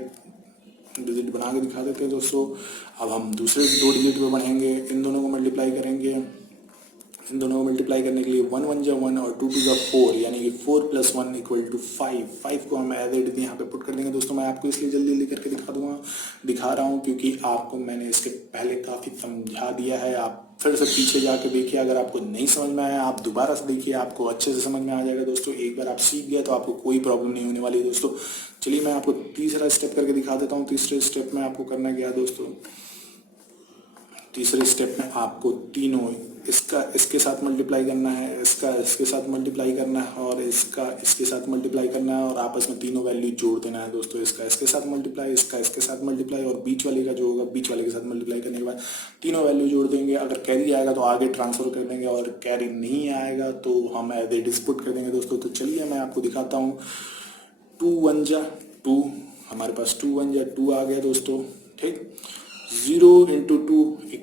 डिजिट बना के दिखा देते हैं दोस्तों। अब हम दूसरे 2 डिजिट पे बढ़ेंगे, इन दोनों को मल्टीप्लाई करेंगे। इन दोनों को मल्टीप्लाई करने के लिए 1 1 जा 1 और 2 2 जा 4, यानी कि 4 + 1 = 5। 5 को हम एज इट इज यहाँ पे पुट कर देंगे दोस्तों। मैं आपको इसलिए जल्दी जल्दी करके दिखा रहा हूँ क्योंकि आपको मैंने इसके पहले काफ़ी समझा दिया है। आप फिर से पीछे जाके देखिए, अगर आपको नहीं समझ में आया आप दोबारा से देखिए, आपको अच्छे से समझ में आ जाएगा दोस्तों। एक बार आप सीख गए तो आपको कोई प्रॉब्लम नहीं होने वाली है दोस्तों। चलिए मैं आपको तीसरा स्टेप करके दिखा देता हूँ। तीसरे स्टेप में आपको करना क्या है दोस्तों, तीसरे स्टेप में आपको तीनों इसका इसके साथ मल्टीप्लाई करना है, इसका इसके साथ मल्टीप्लाई करना है, और इसका इसके साथ मल्टीप्लाई करना है, और आपस में तीनों वैल्यू जोड़ देना है दोस्तों। इसका इसके साथ मल्टीप्लाई, इसका इसके साथ मल्टीप्लाई, और बीच वाले का जो होगा बीच वाले के साथ मल्टीप्लाई करने के बाद तीनों वैल्यू जोड़ देंगे। अगर कैरी आएगा तो आगे ट्रांसफर कर देंगे, और कैरी नहीं आएगा तो हम एज इट इज पुट कर देंगे दोस्तों। तो चलिए मैं आपको दिखाता हूँ। 2 1 जा 2, हमारे पास 2 1 जा 2 आ गया दोस्तों। ठीक, 0 × 2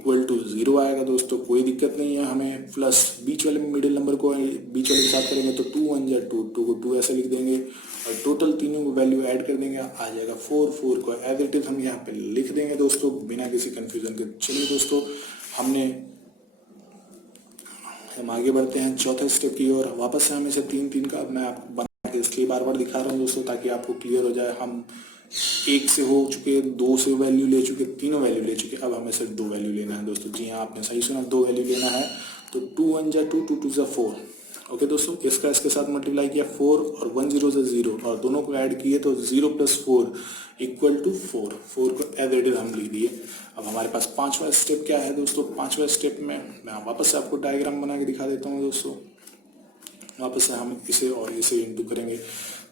= 0 आएगा दोस्तों, कोई दिक्कत नहीं है हमें। प्लस बीच वाले में मिडिल नंबर को बीच वाले के साथ करेंगे तो 2 1 जा 2, 2 को 2 ऐसे लिख देंगे, और टोटल तीनों को वैल्यू ऐड कर देंगे, आ जाएगा 4। 4 को एज इट इज हम यहाँ पे लिख देंगे दोस्तों बिना किसी कंफ्यूजन के। चलिए दोस्तों हम आगे बढ़ते हैं चौथे स्टेप की ओर। वापस से हम इसे 3 3 का मैं आपको बना के इसलिए बार बार दिखा रहा हूँ दोस्तों ताकि आपको क्लियर हो जाए। हम एक से हो चुके, दो से वैल्यू ले चुके, तीनों वैल्यू ले चुके, अब हमें सिर्फ दो वैल्यू लेना है दोस्तों। जी हाँ, आपने सही सुना, दो वैल्यू लेना है। तो 2 1 जा 2, 2 2 जा 4। ओके दोस्तों, इसका इसके साथ मल्टीप्लाई किया 4 और 1 0 जा 0 और दोनों को ऐड किए तो 0 + 4 = 4। 4 को एज इट इज हम लिख दिए। अब हमारे पास पांचवा स्टेप क्या है दोस्तों? पांचवा स्टेप में मैं वापस से आपको डायग्राम बना के दिखा देता हूँ दोस्तों। वापस से हम इसे और इसे इंटू करेंगे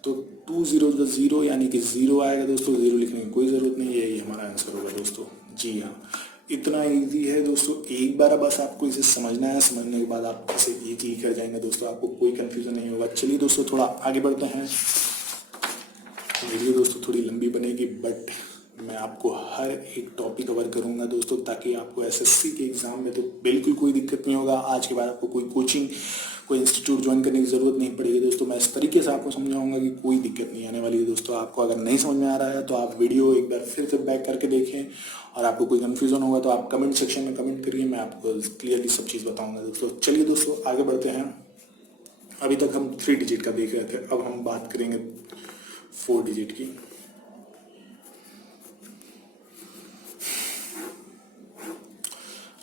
तो 2 0 + 0 यानी कि 0 आएगा दोस्तों। 0 लिखने की कोई ज़रूरत नहीं है, यही हमारा आंसर होगा दोस्तों। जी हाँ, इतना इजी है दोस्तों। एक बार बस आपको इसे समझना है, समझने के बाद आप इसे इजी कर जाएंगे दोस्तों, आपको कोई कंफ्यूजन नहीं होगा। चलिए दोस्तों, थोड़ा आगे बढ़ते हैं। वीडियो दोस्तों थोड़ी लंबी बनेगी, बट मैं आपको हर एक टॉपिक कवर करूंगा दोस्तों, ताकि आपको एसएससी के एग्जाम में तो बिल्कुल कोई दिक्कत नहीं होगा। आज के बाद आपको कोई कोचिंग, कोई इंस्टीट्यूट ज्वाइन करने की ज़रूरत नहीं पड़ेगी दोस्तों। मैं इस तरीके से आपको समझाऊंगा कि कोई दिक्कत नहीं आने वाली है दोस्तों। आपको अगर नहीं समझ में आ रहा है तो आप वीडियो एक बार फिर से बैक करके देखें, और आपको कोई कन्फ्यूजन होगा तो आप कमेंट सेक्शन में कमेंट करिए, मैं आपको क्लियरली सब चीज़ बताऊँगा दोस्तों। चलिए दोस्तों, आगे बढ़ते हैं। अभी तक हम 3 डिजिट का देख रहे थे, अब हम बात करेंगे 4 डिजिट की।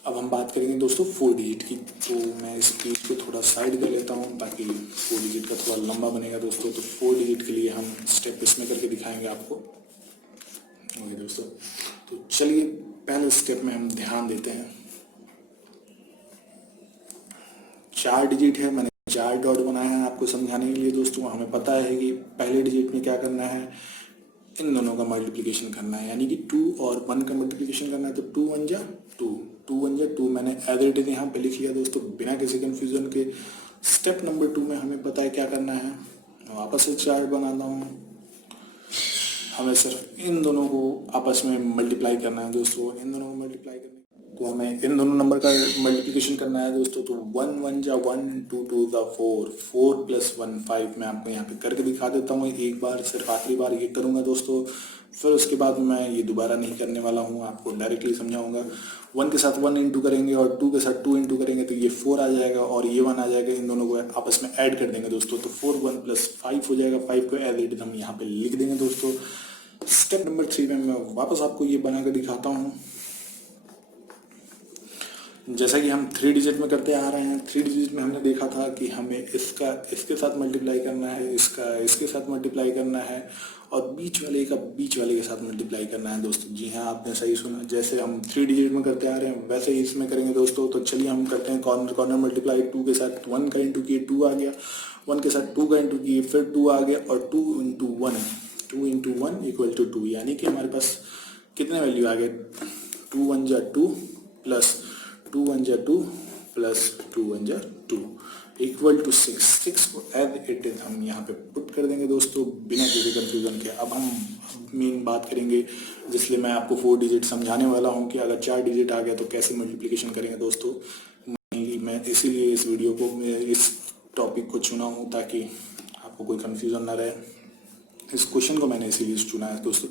अब हम बात करेंगे दोस्तों 4 डिजिट की। तो मैं इस पेज को थोड़ा साइड कर लेता हूँ ताकि 4 डिजिट का थोड़ा लंबा बनेगा दोस्तों। तो 4 डिजिट के लिए हम स्टेप इसमें करके दिखाएंगे आपको। ओके दोस्तों, तो चलिए पहले स्टेप में हम ध्यान देते हैं। 4 डिजिट है, मैंने 4 डॉट बनाया है आपको समझाने के लिए दोस्तों। हमें पता है कि पहले डिजिट में क्या करना है, इन दोनों का मल्टीप्लिकेशन करना है, यानी कि 2 और 1 का मल्टीप्लिकेशन करना है। तो 2 1 जा 2, 2 1 जा 2 मैंने एज इट इज यहाँ पे लिख लिया दोस्तों, बिना किसी कंफ्यूजन के। स्टेप नंबर 2 में हमें पता है क्या करना है। मैं वापस से चार्ट बनाता हूँ। हमें सिर्फ इन दोनों को आपस में मल्टीप्लाई करना है दोस्तों। इन दोनों को मल्टीप्लाई करना तो हमें इन दोनों नंबर का मल्टीप्लिकेशन करना है दोस्तों। तो 1 1 जा 1, 2 2 जा 4, 4 + 1 5। मैं आपको यहाँ पे करके दिखा देता हूँ एक बार, सिर्फ आखिरी बार ये करूँगा दोस्तों। फिर उसके बाद मैं ये दोबारा नहीं करने वाला हूँ, आपको डायरेक्टली समझाऊंगा। 1 के साथ 1 इंटू करेंगे और 2 के साथ 2 इंटू करेंगे तो ये 4 आ जाएगा और ये 1 आ जाएगा। इन दोनों को आपस में ऐड कर देंगे दोस्तों, तो 4 1 + 5 हो जाएगा। 5 को एज इट इज हम यहाँ पे लिख देंगे दोस्तों। स्टेप नंबर 3 में मैं वापस आपको ये बना कर दिखाता हूँ। जैसा कि हम 3 डिजिट में करते आ रहे हैं। 3 डिजिट में हमने देखा था कि हमें इसका इसके साथ मल्टीप्लाई करना है, इसका इसके साथ मल्टीप्लाई करना है और बीच वाले का बीच वाले के साथ मल्टीप्लाई करना है दोस्तों। जी हाँ, आपने सही सुना। जैसे हम 3 डिजिट में करते आ रहे हैं वैसे ही इसमें करेंगे दोस्तों। तो चलिए हम करते हैं कॉर्नर कॉर्नर मल्टीप्लाई। 2 के साथ 1 का इंटू किए 2 आ गया, 1 के साथ 2 का इंटू किए फिर 2 आ गया और 2 × 1 2 × 1 = 2, यानी कि हमारे पास कितने वैल्यू आ गए। 2 1 जा 2 प्लस 2 1 जा 2 प्लस 2 1 जा 2 = 6। 6 को एज इट इज हम यहाँ पे पुट कर देंगे दोस्तों, बिना किसी कंफ्यूजन के। अब हम मेन बात करेंगे, जिसलिए मैं आपको 4 डिजिट समझाने वाला हूँ कि अगर 4 डिजिट आ गया तो कैसे मल्टीप्लिकेशन करेंगे दोस्तों। मैं इसीलिए इस वीडियो को, इस टॉपिक को चुना हूँ ताकि आपको कोई कंफ्यूजन ना रहे। इस क्वेश्चन को मैंने इसीलिए चुना है दोस्तों।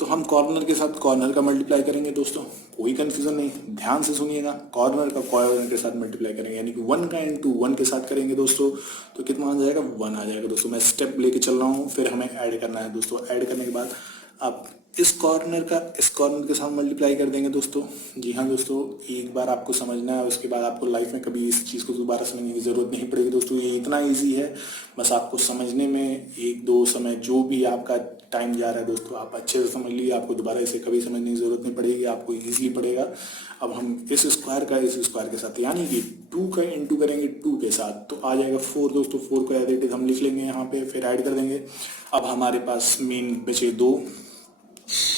तो हम कॉर्नर के साथ कॉर्नर का मल्टीप्लाई करेंगे दोस्तों, कोई कंफ्यूजन नहीं, ध्यान से सुनिएगा। कॉर्नर का कॉर्नर के साथ मल्टीप्लाई करेंगे, यानी कि 1 का इंटू 1 के साथ करेंगे दोस्तों। तो कितना आ जाएगा, 1 आ जाएगा दोस्तों। मैं स्टेप लेके चल रहा हूँ, फिर हमें ऐड करना है दोस्तों। ऐड करने के बाद आप इस कॉर्नर का इस कॉर्नर के साथ मल्टीप्लाई कर देंगे दोस्तों। जी हाँ दोस्तों, एक बार आपको समझना है, उसके बाद आपको लाइफ में कभी इस चीज़ को दोबारा समझने की ज़रूरत नहीं पड़ेगी दोस्तों। ये इतना इजी है, बस आपको समझने में 1-2 समय जो भी आपका टाइम जा रहा है दोस्तों, आप अच्छे से समझ लीजिए। आपको दोबारा इसे कभी समझने की ज़रूरत नहीं पड़ेगी, आपको ईजी पड़ेगा। अब हम इस स्क्वायर का इस स्क्वायर के साथ, यानी कि 2 का इंटू करेंगे 2 के साथ, तो आ जाएगा 4 दोस्तों। 4 को एज इट इज हम लिख लेंगे यहाँ पे, फिर ऐड कर देंगे। अब हमारे पास मेन बचे 2,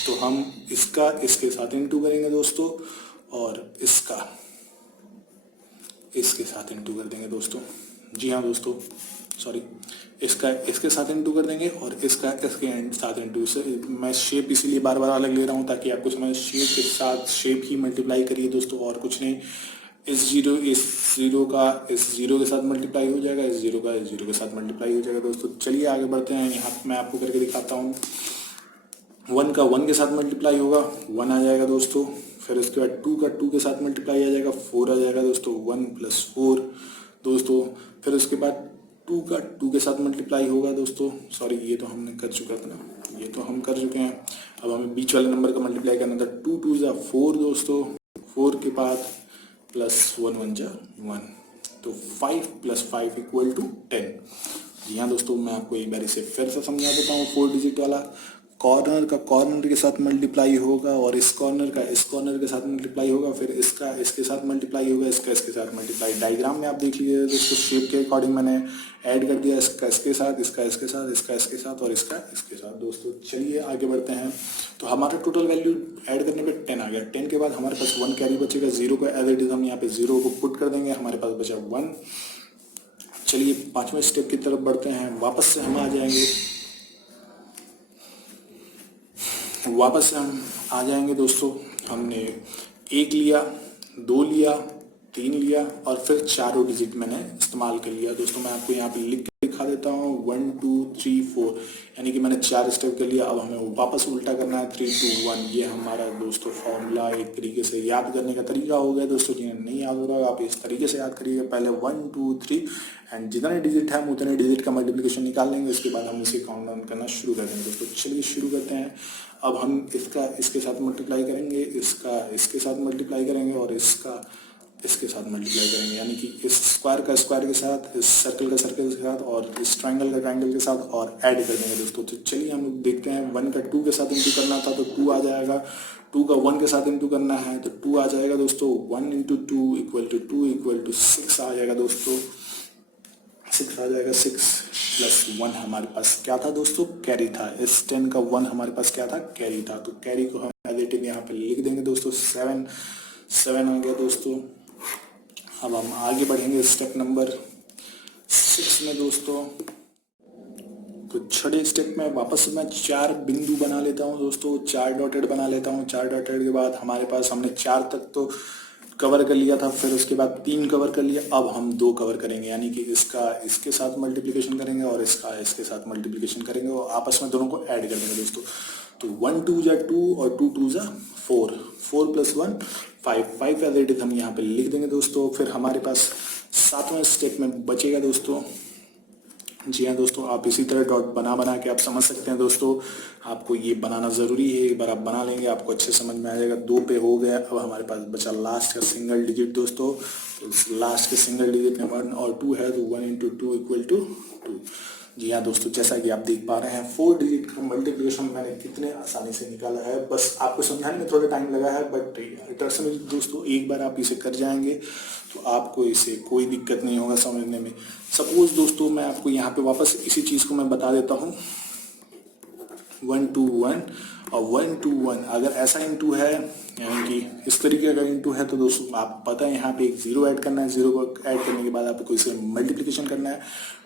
तो हम इसका इसके साथ इंटू करेंगे दोस्तों और इसका इसके साथ इंटू कर देंगे दोस्तों। जी हाँ दोस्तों, सॉरी, इसका इसके साथ इंटू कर देंगे और इसका इसके साथ इंटू। मैं शेप इसीलिए बार बार अलग ले रहा हूँ ताकि आपको समझ, शेप के साथ शेप ही मल्टीप्लाई करिए दोस्तों, और कुछ नहीं। इस जीरो का इस जीरो के साथ मल्टीप्लाई हो जाएगा, इस जीरो का इस जीरो के साथ मल्टीप्लाई हो जाएगा दोस्तों। चलिए आगे बढ़ते हैं। यहाँ मैं आपको करके दिखाता हूँ। 1 का 1 के साथ मल्टीप्लाई होगा, 1 आ जाएगा दोस्तों। फिर उसके बाद 2 का 2 के साथ मल्टीप्लाई आ जाएगा, 4 आ जाएगा दोस्तों। 1 + 4 दोस्तों। फिर उसके बाद 2 का 2 के साथ मल्टीप्लाई होगा दोस्तों, सॉरी ये तो हमने कर चुका था ना, ये तो हम कर चुके हैं। अब हमें बीच वाले नंबर का मल्टीप्लाई करना था। 2 2 जा 4 दोस्तों, 4 के बाद प्लस 1 1 जा 1, तो 5 + 5 = 10। जी हाँ दोस्तों, मैं आपको एक बार इसे फिर से समझा देता हूँ। 4 डिजिट वाला कॉर्नर का कॉर्नर के साथ मल्टीप्लाई होगा, और इस कॉर्नर का इस कॉर्नर के साथ मल्टीप्लाई होगा, फिर इसका इसके साथ मल्टीप्लाई होगा, इसका इसके साथ मल्टीप्लाई। डायग्राम में आप देख लीजिए दोस्तों, शेप के अकॉर्डिंग मैंने ऐड कर दिया, इसका इसके साथ, इसका इसके साथ, इसका इसके साथ और इसका इसके साथ। दोस्तों चलिए आगे बढ़ते हैं। तो हमारा टोटल वैल्यू ऐड करने पे 10 आ गया। 10 के बाद हमारे पास 1 कैरी बचेगा। 0 को एज इट इज हम यहाँ पे 0 को पुट कर देंगे, हमारे पास बचा 1। चलिए 5वें स्टेप की तरफ बढ़ते हैं। वापस से हम आ जाएंगे दोस्तों। हमने 1 लिया, 2 लिया, 3 लिया और फिर चारों डिजिट मैंने इस्तेमाल कर लिया। दोस्तों मैं आपको यहाँ पे लिख के दिखा देता हूँ, 1 2 3 4, यानी कि मैंने 4 स्टेप कर लिया। अब हमें वापस उल्टा करना है, 3 2 1। ये हमारा दोस्तों फॉर्मूला एक तरीके से याद करने का तरीका हो गया। दोस्तों जिन्हें नहीं याद हो रहा आप इस तरीके से याद करिएगा, पहले 1 2 3 एंड जितने डिजिट है हम उतने डिजिट का मल्टीप्लिकेशन निकाल लेंगे, उसके बाद हम इसे काउंट डाउन करना शुरू कर देंगे। दोस्तों चलिए शुरू करते हैं। अब हम इसका इसके साथ मल्टीप्लाई करेंगे, इसका इसके साथ मल्टीप्लाई करेंगे और इसका इसके साथ मल्टीप्लाई करेंगे, यानी कि इस स्क्वायर का स्क्वायर के साथ, इस सर्कल का सर्कल के साथ और इस ट्रायंगल का ट्रायंगल के साथ और ऐड कर देंगे दोस्तों। तो चलिए हम लोग देखते हैं। 1 का 2 के साथ इंटू करना था तो 2 आ जाएगा, 2 का 1 के साथ इंटू करना है तो 2 आ जाएगा दोस्तों। 1 × 2 = 2 = 6 आ जाएगा दोस्तों, 6 आ जाएगा। 6 + 1 हमारे पास क्या था दोस्तों, कैरी था। इस 10 का 1 हमारे पास क्या था, कैरी था। तो कैरी को हम एज इट इज यहाँ पे लिख देंगे दोस्तों। 7 आ गया दोस्तों। अब हम आगे बढ़ेंगे स्टेप नंबर 6 में दोस्तों। तो छठे स्टेप में वापस मैं 4 बिंदु बना लेता हूँ दोस्तों, 4 डॉटेड बना लेता हूँ। 4 डॉटेड के बाद हमारे पास हमने 4 तक तो कवर कर लिया था, फिर उसके बाद 3 कवर कर लिया। अब हम 2 कवर करेंगे, यानी कि इसका इसके साथ मल्टीप्लिकेशन करेंगे और इसका इसके साथ मल्टीप्लिकेशन करेंगे और आपस में दोनों को ऐड कर देंगे दोस्तों। तो 1 2 जा 2 और 2 2 जा 4, 4 + 1 5, 5 एज इट इज हम यहाँ पे लिख देंगे दोस्तों। फिर हमारे पास 7वें स्टेप में बचेगा दोस्तों। जी हाँ दोस्तों, आप इसी तरह डॉट बना के आप समझ सकते हैं दोस्तों। आपको ये बनाना ज़रूरी है, एक बार आप बना लेंगे आपको अच्छे समझ में आ जाएगा। 2 पे हो गया। अब हमारे पास बचा लास्ट का सिंगल डिजिट दोस्तों। तो लास्ट के सिंगल डिजिट में 1 और 2 है, तो 1 × 2 = 2। जी हाँ दोस्तों, जैसा कि आप देख पा रहे हैं 4 डिजिट का मल्टीप्लिकेशन मैंने कितने आसानी से निकाला है। बस आपको समझाने में थोड़ा टाइम लगा है, बट दरअसल दोस्तों एक बार आप इसे कर जाएंगे तो आपको इसे कोई दिक्कत नहीं होगा समझने में। सपोज दोस्तों मैं आपको यहाँ पे वापस इसी चीज़ को मैं बता देता हूँ, 1 2 1 और 1 2 1। अगर ऐसा इंटू है, यानी कि इस तरीके का इंटू है, तो दोस्तों आप पता है यहाँ पे एक 0 ऐड करना है। 0 को ऐड करने के बाद आपको इसे मल्टीप्लिकेशन करना है।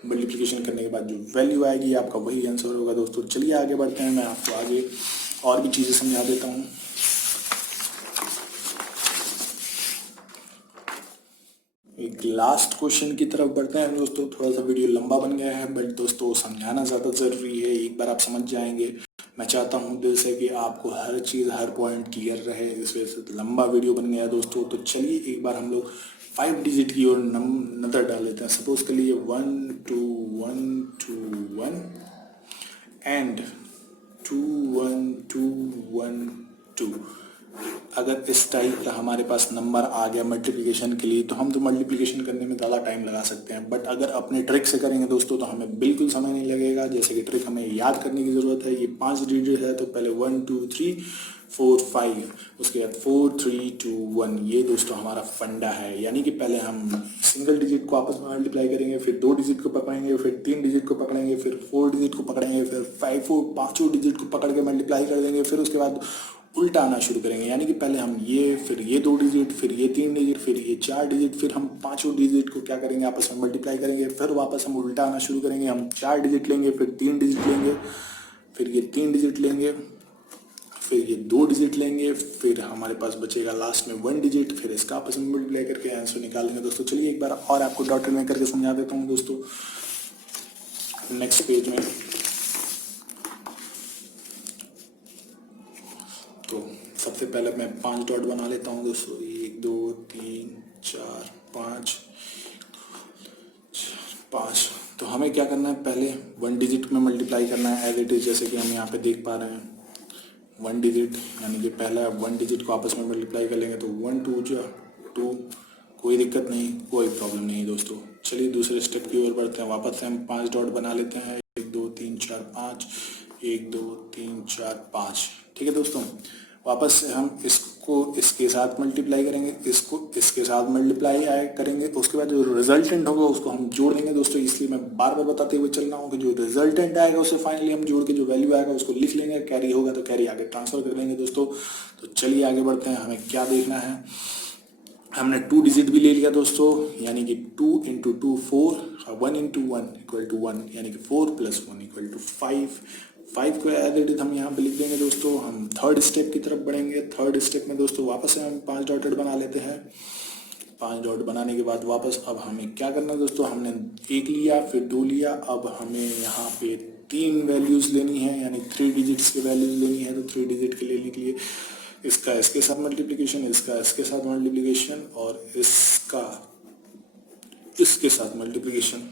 मल्टीप्लिकेशन करने के बाद जो वैल्यू आएगी आपका वही आंसर होगा दोस्तों। चलिए आगे बढ़ते हैं, मैं आपको आगे और भी चीज़ें समझा देता हूँ। एक लास्ट क्वेश्चन की तरफ बढ़ते हैं दोस्तों। थोड़ा सा वीडियो लंबा बन गया है, बट दोस्तों समझाना ज़्यादा ज़रूरी है, एक बार आप समझ जाएंगे। मैं चाहता हूं दिल से कि आपको हर चीज़ हर पॉइंट क्लियर रहे, इस वजह से लंबा वीडियो बन गया दोस्तों। तो चलिए एक बार हम लोग 5 डिजिट की ओर नज़र डाल लेते हैं। सपोज कर लिए 1 2 1 2 1 एंड 2 1 2 1 2। अगर इस टाइप का हमारे पास नंबर आ गया मल्टीप्लिकेशन के लिए, तो हम तो मल्टीप्लिकेशन करने में ज़्यादा टाइम लगा सकते हैं, बट अगर अपने ट्रिक से करेंगे दोस्तों तो हमें बिल्कुल समय नहीं लगेगा। जैसे कि ट्रिक हमें याद करने की ज़रूरत है। ये 5 डिजिट है, तो पहले 1 2 3 4 5, उसके बाद 4 3 2 1। ये दोस्तों हमारा फंडा है, यानी कि पहले हम सिंगल डिजिट को आपस में मल्टीप्लाई करेंगे, फिर 2 डिजिट को पकड़ेंगे, फिर 3 डिजिट को पकड़ेंगे, फिर 4 डिजिट को पकड़ेंगे, फिर 5 डिजिट को पकड़ के मल्टीप्लाई कर देंगे, फिर उसके बाद उल्टा आना शुरू करेंगे। यानी कि पहले हम ये, फिर ये 2 डिजिट, फिर ये 3 डिजिट, फिर ये 4 डिजिट, फिर हम 5 डिजिट को क्या करेंगे, आपस में मल्टीप्लाई करेंगे, फिर वापस हम उल्टा आना शुरू करेंगे। हम 4 डिजिट लेंगे, फिर 3 डिजिट लेंगे, फिर ये 3 डिजिट लेंगे, फिर ये 2 डिजिट लेंगे, फिर हमारे पास बचेगा लास्ट में 1 डिजिट, फिर इसका आपस में मल्टीप्लाई करके आंसर निकालेंगे दोस्तों। चलिए एक बार और आपको डॉटेड में करके समझा देता हूँ दोस्तों। नेक्स्ट पेज में तो सबसे पहले मैं 5 डॉट बना लेता हूँ दोस्तों। 1 2 3 4 5 5। तो हम हमें क्या करना है, पहले 1 डिजिट में मल्टीप्लाई करना है एज इट इज, जैसे कि हम यहाँ पे देख पा रहे हैं 1 डिजिट, यानी कि पहला 1 डिजिट को आपस में मल्टीप्लाई कर लेंगे तो 1 2 जा 2, कोई दिक्कत नहीं, कोई प्रॉब्लम नहीं दोस्तों। चलिए दूसरे स्टेप की ओर बढ़ते हैं। वापस से हम 5 डॉट बना लेते हैं, 1 2 3 4 5, 1 2 3 4 5। ठीक है दोस्तों, वापस से हम इसको इसके साथ मल्टीप्लाई करेंगे, इसको इसके साथ मल्टीप्लाई करेंगे, उसके बाद जो रिजल्टेंट होगा उसको हम जोड़ देंगे दोस्तों। इसलिए मैं बार बार बताते हुए चल रहा हूँ कि जो रिजल्टेंट आएगा उसे फाइनली हम जोड़ के जो वैल्यू आएगा उसको लिख लेंगे, कैरी होगा तो कैरी आगे ट्रांसफर कर लेंगे दोस्तों। तो चलिए आगे बढ़ते हैं। हमें क्या देखना है, हमने 2 डिजिट भी ले लिया दोस्तों, यानी कि 2 इंटू 2 4, 1 इंटू 1 इक्वल टू 1, यानी कि 4 प्लस 1 इक्वल टू 5। 5 को एज इट इज हम यहाँ पे लिख देंगे दोस्तों। हम थर्ड स्टेप की तरफ बढ़ेंगे। थर्ड स्टेप में दोस्तों वापस से हम 5 डॉटेड बना लेते हैं। 5 डॉट बनाने के बाद वापस अब हमें क्या करना है दोस्तों, हमने 1 लिया फिर 2 लिया, अब हमें यहाँ पे 3 वैल्यूज लेनी है, यानी 3 डिजिट्स की वैल्यूज लेनी है। तो 3 डिजिट के लेने के लिए इसका इसके साथ मल्टीप्लिकेशन, इसका इसके साथ मल्टीप्लिकेशन और इसका इसके साथ मल्टीप्लिकेशन।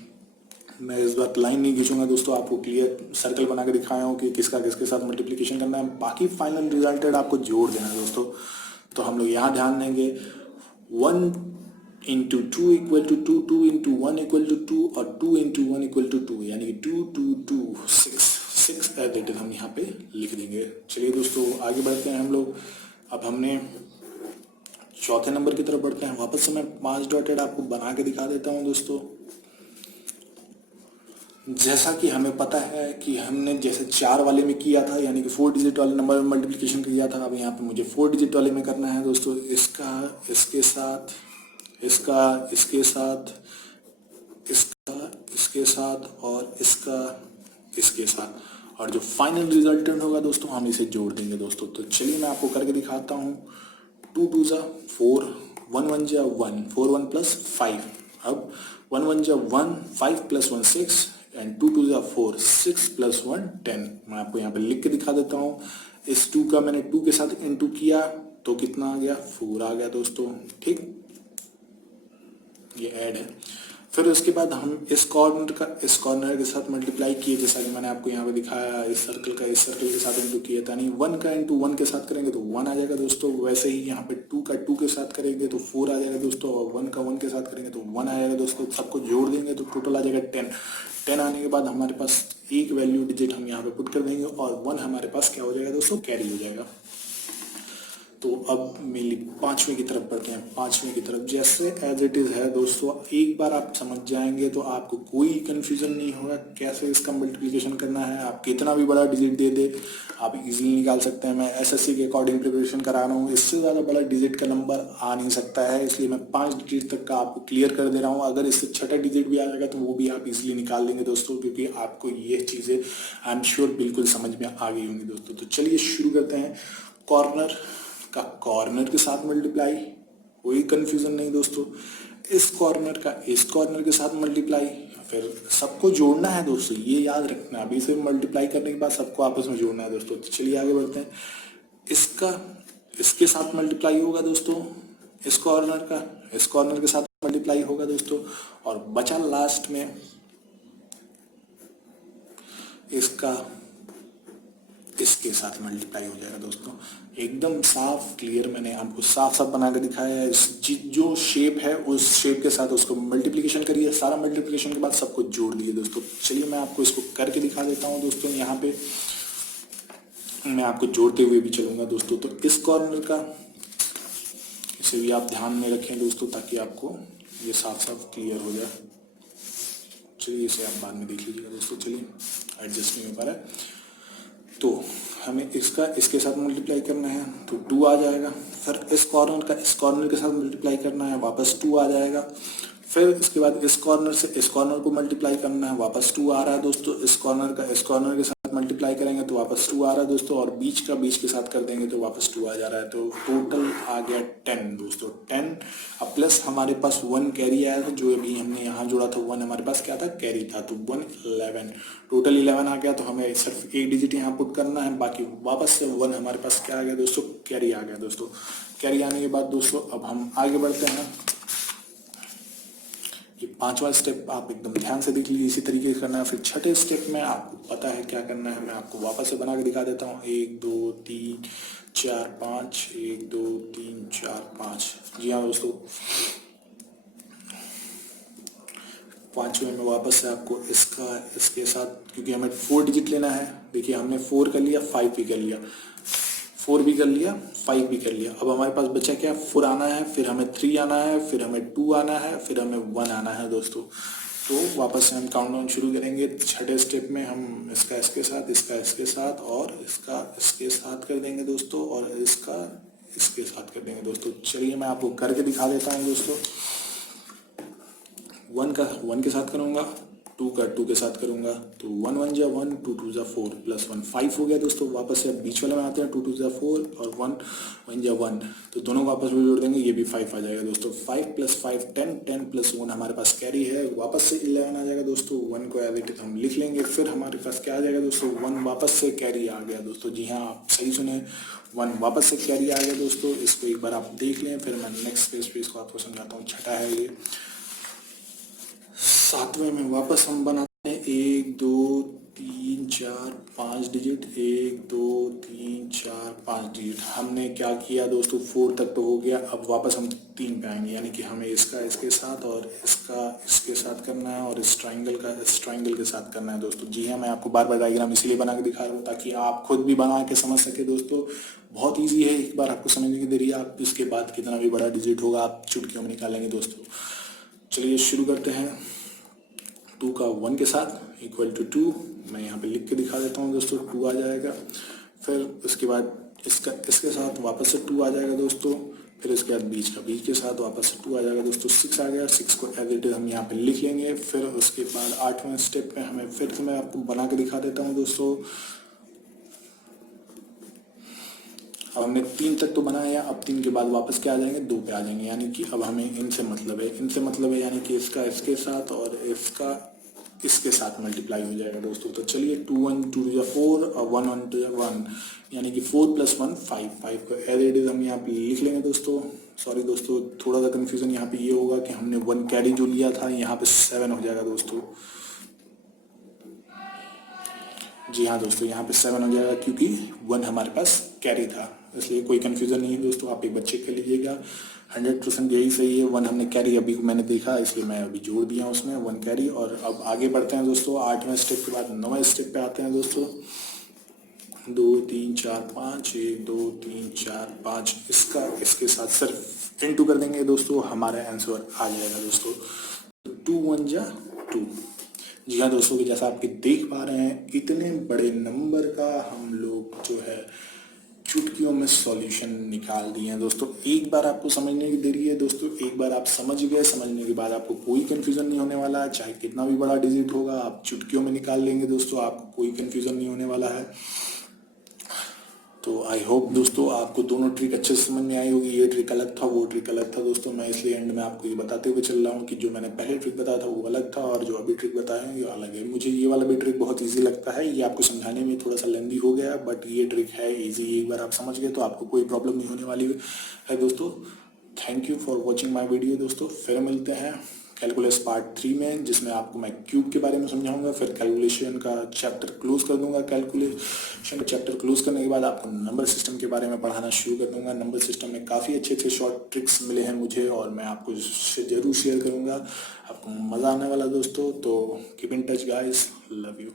मैं इस बार लाइन नहीं खींचूंगा दोस्तों, आपको क्लियर सर्कल बना के दिखाया हूँ कि किसका किसके साथ मल्टीप्लिकेशन करना है, बाकी फाइनल रिजल्टेड आपको जोड़ देना है दोस्तों। तो हम लोग यहाँ ध्यान देंगे 1 into 2 equal to 2, 2 into 1 equal to 2 और 2 इंटू 1 इक्वल टू 2, यानी कि 2 2 2 6 एज इट इज हम यहाँ पे लिख देंगे। चलिए दोस्तों आगे बढ़ते हैं हम लोग। अब हमने चौथे नंबर की तरफ बढ़ते हैं। वापस से मैं 5 डॉटेड आपको बना के दिखा देता हूँ दोस्तों। जैसा कि हमें पता है कि हमने जैसे 4 वाले में किया था, यानी कि 4 डिजिट वाले नंबर में मल्टीप्लिकेशन किया था, अब यहाँ पे मुझे 4 डिजिट वाले में करना है दोस्तों। इसका इसके साथ, इसका इसके साथ, इसका इसके साथ और इसका इसके साथ, और जो फाइनल रिजल्टेंट होगा दोस्तों हम इसे जोड़ देंगे दोस्तों। तो चलिए मैं आपको करके दिखाता हूँ। 2 2 जा 4, 1 1 जा 1, 4 1 प्लस 5, अब 1 1 जा 1, 5 प्लस 1 6 एंड 2 2 जा 4, 6 प्लस 1 10। मैं आपको यहाँ पे लिख के दिखा देता हूँ। इस 2 का मैंने 2 के साथ इंटू किया तो कितना आ गया, 4 आ गया दोस्तों। ठीक, ये ऐड है। फिर उसके बाद हम इस कॉर्नर का इस कॉर्नर के साथ मल्टीप्लाई किए, जैसा कि मैंने आपको यहाँ पे दिखाया। इस सर्कल का इस सर्कल के साथ इंटू किया था, नहीं 1 का इंटू 1 के साथ करेंगे तो 1 आ जाएगा दोस्तों। वैसे ही यहाँ पे 2 का 2 के साथ करेंगे तो 4 आ जाएगा दोस्तों, और 1 का 1 के साथ करेंगे तो 1 आ जाएगा दोस्तों। सबको जोड़ देंगे तो टोटल आ जाएगा 10। 10 आने के बाद हमारे पास एक वैल्यू डिजिट हम यहाँ पे पुट कर देंगे और 1 हमारे पास क्या हो जाएगा दोस्तों, कैरी हो जाएगा। तो अब मेनली 5वें की तरफ बढ़ते हैं। 5वें की तरफ जैसे एज इट इज है दोस्तों, एक बार आप समझ जाएंगे तो आपको कोई कंफ्यूजन नहीं होगा कैसे इसका मल्टीप्लिकेशन करना है। आप कितना भी बड़ा डिजिट दे दे आप इजीली निकाल सकते हैं। मैं एसएससी के अकॉर्डिंग प्रिपरेशन करा रहा हूँ, इससे ज़्यादा बड़ा डिजिट का नंबर आ नहीं सकता है, इसलिए मैं 5 डिजिट तक का आपको क्लियर कर दे रहा हूँ। अगर इससे छठा डिजिट भी आ जाएगा तो वो भी आप इजीली निकाल देंगे दोस्तों, क्योंकि आपको ये चीज़ें आई एम श्योर बिल्कुल समझ में आ गई होंगी दोस्तों। तो चलिए शुरू करते हैं। कॉर्नर का कॉर्नर के साथ मल्टीप्लाई, कोई कंफ्यूजन नहीं दोस्तों। इस कॉर्नर का इस कॉर्नर के साथ मल्टीप्लाई, फिर सबको जोड़ना है दोस्तों, ये याद रखना। अभी से मल्टीप्लाई करने के बाद सबको आपस में जोड़ना है दोस्तों। तो चलिए आगे बढ़ते हैं। इसका इसके साथ मल्टीप्लाई होगा दोस्तों, इस कॉर्नर का इस कॉर्नर के साथ मल्टीप्लाई होगा दोस्तों, और बचा लास्ट में इसका इसके साथ मल्टीप्लाई हो जाएगा दोस्तों। एकदम साफ क्लियर मैंने आपको साफ साफ बना के दिखाया है। जो शेप है उस शेप के साथ उसको मल्टीप्लिकेशन करिए, सारा मल्टीप्लिकेशन के बाद सबको जोड़ दिए दोस्तों। चलिए मैं आपको इसको करके दिखा देता हूँ दोस्तों। यहाँ पे मैं आपको जोड़ते हुए भी चलूंगा दोस्तों। तो इस कॉर्नर का इसे भी आप ध्यान में रखें दोस्तों, ताकि आपको ये साफ साफ क्लियर हो जाए। चलिए इसे आप बाद में देख लीजिएगा दोस्तों। चलिए एडजस्ट नहीं हो पा रहा है, तो हमें इसका इसके साथ मल्टीप्लाई करना है तो 2 आ जाएगा। फिर इस कॉर्नर का इस कॉर्नर के साथ मल्टीप्लाई करना है, वापस 2 आ जाएगा। फिर इसके बाद इस कॉर्नर से इस कॉर्नर को मल्टीप्लाई करना है, वापस 2 आ रहा है दोस्तों। इस कॉर्नर का इस कॉर्नर के साथ मल्टीप्लाई करेंगे तो वापस 2 आ रहा है दोस्तों, और बीच का बीच के साथ कर देंगे तो वापस 2 आ जा रहा है। तो टोटल आ गया 10 दोस्तों, 10। अब प्लस हमारे पास 1 कैरी आया था, जो अभी हमने यहाँ जोड़ा था 1 हमारे पास क्या था, कैरी था। तो 1 11, टोटल 11 आ गया। तो हमें सिर्फ एक डिजिट यहाँ पुट करना है, बाकी वापस से 1 हमारे पास क्या आ गया दोस्तों, कैरी आ गया दोस्तों। कैरी आने के बाद दोस्तों अब हम आगे बढ़ते हैं। ये 5वां स्टेप आप एकदम ध्यान से देख लीजिए, इसी तरीके से करना है। फिर छठे स्टेप में आपको पता है क्या करना है, मैं आपको वापस से बना के दिखा देता हूँ। 1 2 3 4 5, 1 2 3 4 5। जी हाँ दोस्तों, 5वें में वापस से आपको इसके साथ, क्योंकि हमें 4 डिजिट लेना है। देखिए हमने 4 कर लिया, 5 भी कर लिया, 4 भी कर लिया, 5 भी कर लिया। अब हमारे पास बचा क्या, 4 आना है, फिर हमें 3 आना है, फिर हमें 2 आना है, फिर हमें 1 आना है दोस्तों। तो वापस से हम काउंटडाउन शुरू करेंगे। छठे स्टेप में हम इसका इसके साथ, इसका इसके साथ और इसका इसके साथ कर देंगे दोस्तों, और इसका इसके साथ कर देंगे दोस्तों। चलिए मैं आपको करके दिखा देता हूँ दोस्तों। 1 का 1 के साथ करूँगा, 2 का 2 के साथ करूँगा, तो 1 1 जा 1, 2 2 जा 4 प्लस 1 5 हो गया दोस्तों। वापस से बीच वाले में आते हैं, 2 2 जा 4 और 1 1 जा 1, तो दोनों को आपस में जोड़ देंगे, ये भी 5 आ जाएगा दोस्तों। 5 + 5 10, 10 + 1 हमारे पास कैरी है, वापस से 11 आ जाएगा दोस्तों। 1 को एज इट इज हम लिख लेंगे, फिर हमारे पास क्या आ जाएगा दोस्तों, 1 वापस से कैरी आ गया दोस्तों। जी हाँ, आप सही सुने, 1 वापस से कैरी आ गया दोस्तों। इसको एक बार आप देख लें, फिर मैं नेक्स्ट पेज पे इसको आपको समझाता हूँ। छठा है ये। 7वें में वापस हम बनाते हैं 1 2 3 4 5 डिजिट, 1 2 3 4 5 डिजिट। हमने क्या किया दोस्तों, 4 तक तो हो गया। अब वापस हम 3 पे आएंगे, यानी कि हमें इसका इसके साथ और इसका इसके साथ करना है, और इस ट्राइंगल का इस ट्राइंगल के साथ करना है दोस्तों। जी हाँ, मैं आपको बार बार डायग्राम इसीलिए बना के दिखा रहा हूँ ताकि आप खुद भी बना के समझ सके दोस्तों। बहुत ईजी है, एक बार आपको समझने की देरी है, आप इसके बाद कितना भी बड़ा डिजिट होगा आप चुटकियों में निकालेंगे दोस्तों। चलिए शुरू करते हैं। 2 का 1 के साथ इक्वल टू 2, मैं यहाँ पे लिख के दिखा देता हूँ दोस्तों। 2 आ जाएगा, फिर उसके बाद इसका इसके साथ वापस से 2 आ जाएगा दोस्तों। फिर इसके बाद बीच के साथ वापस से 2 आ जाएगा दोस्तों। 6 आ गया, 6 को एज इट इज हम यहाँ पे लिख लेंगे। फिर उसके बाद 8वें स्टेप पे हमें फिर से मैं आपको बना के दिखा देता हूँ दोस्तों। अब हमने 3 तक तो बनाया, अब 3 के बाद वापस क्या आ जाएंगे, 2 पे आ जाएंगे, यानी कि अब हमें इनसे मतलब है, यानी कि इसका इसके साथ और इसका इसके साथ मल्टीप्लाई हो जाएगा दोस्तों। तो चलिए 2 1 2 जा 4 और 1 1 जा 1, यानी कि 4 + 1 5। 5 को एज इट इज हम यहाँ पे लिख लेंगे दोस्तों। सॉरी दोस्तों, थोड़ा सा कन्फ्यूजन यहाँ पे ये होगा कि हमने 1 कैरी जो लिया था, यहाँ पे 7 हो जाएगा दोस्तों। जी हाँ दोस्तों, यहाँ पे 7 हो जाएगा क्योंकि 1 हमारे पास कैरी था, इसलिए कोई कंफ्यूजन नहीं है दोस्तों। आप एक बार चेक कर लीजिएगा, 100% यही सही है। 1 हमने कैरी अभी मैंने देखा, इसलिए मैं अभी जोड़ दिया उसमें 1 कैरी। और अब आगे बढ़ते हैं दोस्तों। 8वें स्टेप के बाद 9वें स्टेप पे आते हैं दोस्तों। 2 3 4 5, 1 2 3 4 5, इसका इसके साथ सिर्फ इनटू कर देंगे दोस्तों, हमारा आंसर आ जाएगा दोस्तों। 2 1 जा 2। जी हाँ दोस्तों, कि जैसा आप देख पा रहे हैं, इतने बड़े नंबर का हम लोग जो है चुटकियों में सॉल्यूशन निकाल दिए हैं दोस्तों। एक बार आपको समझने की देरी है दोस्तों, एक बार आप समझ गए, समझने के बाद आपको कोई कंफ्यूजन नहीं होने वाला है। चाहे कितना भी बड़ा डिजिट होगा, आप चुटकियों में निकाल लेंगे दोस्तों, आपको कोई कंफ्यूजन नहीं होने वाला है। तो आई होप दोस्तों आपको दोनों ट्रिक अच्छे से समझ में आई होगी। ये ट्रिक अलग था, वो ट्रिक अलग था दोस्तों। मैं इसलिए एंड में आपको ये बताते हुए चल रहा हूँ कि जो मैंने पहले ट्रिक बताया था वो अलग था, और जो अभी ट्रिक बताया है ये अलग है। मुझे ये वाला भी ट्रिक बहुत ईजी लगता है, ये आपको समझाने में थोड़ा सा लेंदी हो गया, बट ये ट्रिक है ईजी। एक बार आप समझ गए तो आपको कोई प्रॉब्लम नहीं होने वाली है दोस्तों। Thank you for watching my video दोस्तों। फिर मिलते हैं कैलकुलस पार्ट 3 में, जिसमें आपको मैं क्यूब के बारे में समझाऊंगा। फिर कैलकुलेशन का चैप्टर क्लोज कर दूंगा। कैलकुलेशन का चैप्टर क्लोज करने के बाद आपको नंबर सिस्टम के बारे में पढ़ाना शुरू कर दूंगा। नंबर सिस्टम में काफ़ी अच्छे अच्छे शॉर्ट ट्रिक्स मिले हैं मुझे, और मैं आपको जरूर शेयर करूंगा। आपको मज़ा आने वाला दोस्तों। तो keep in touch guys, love you.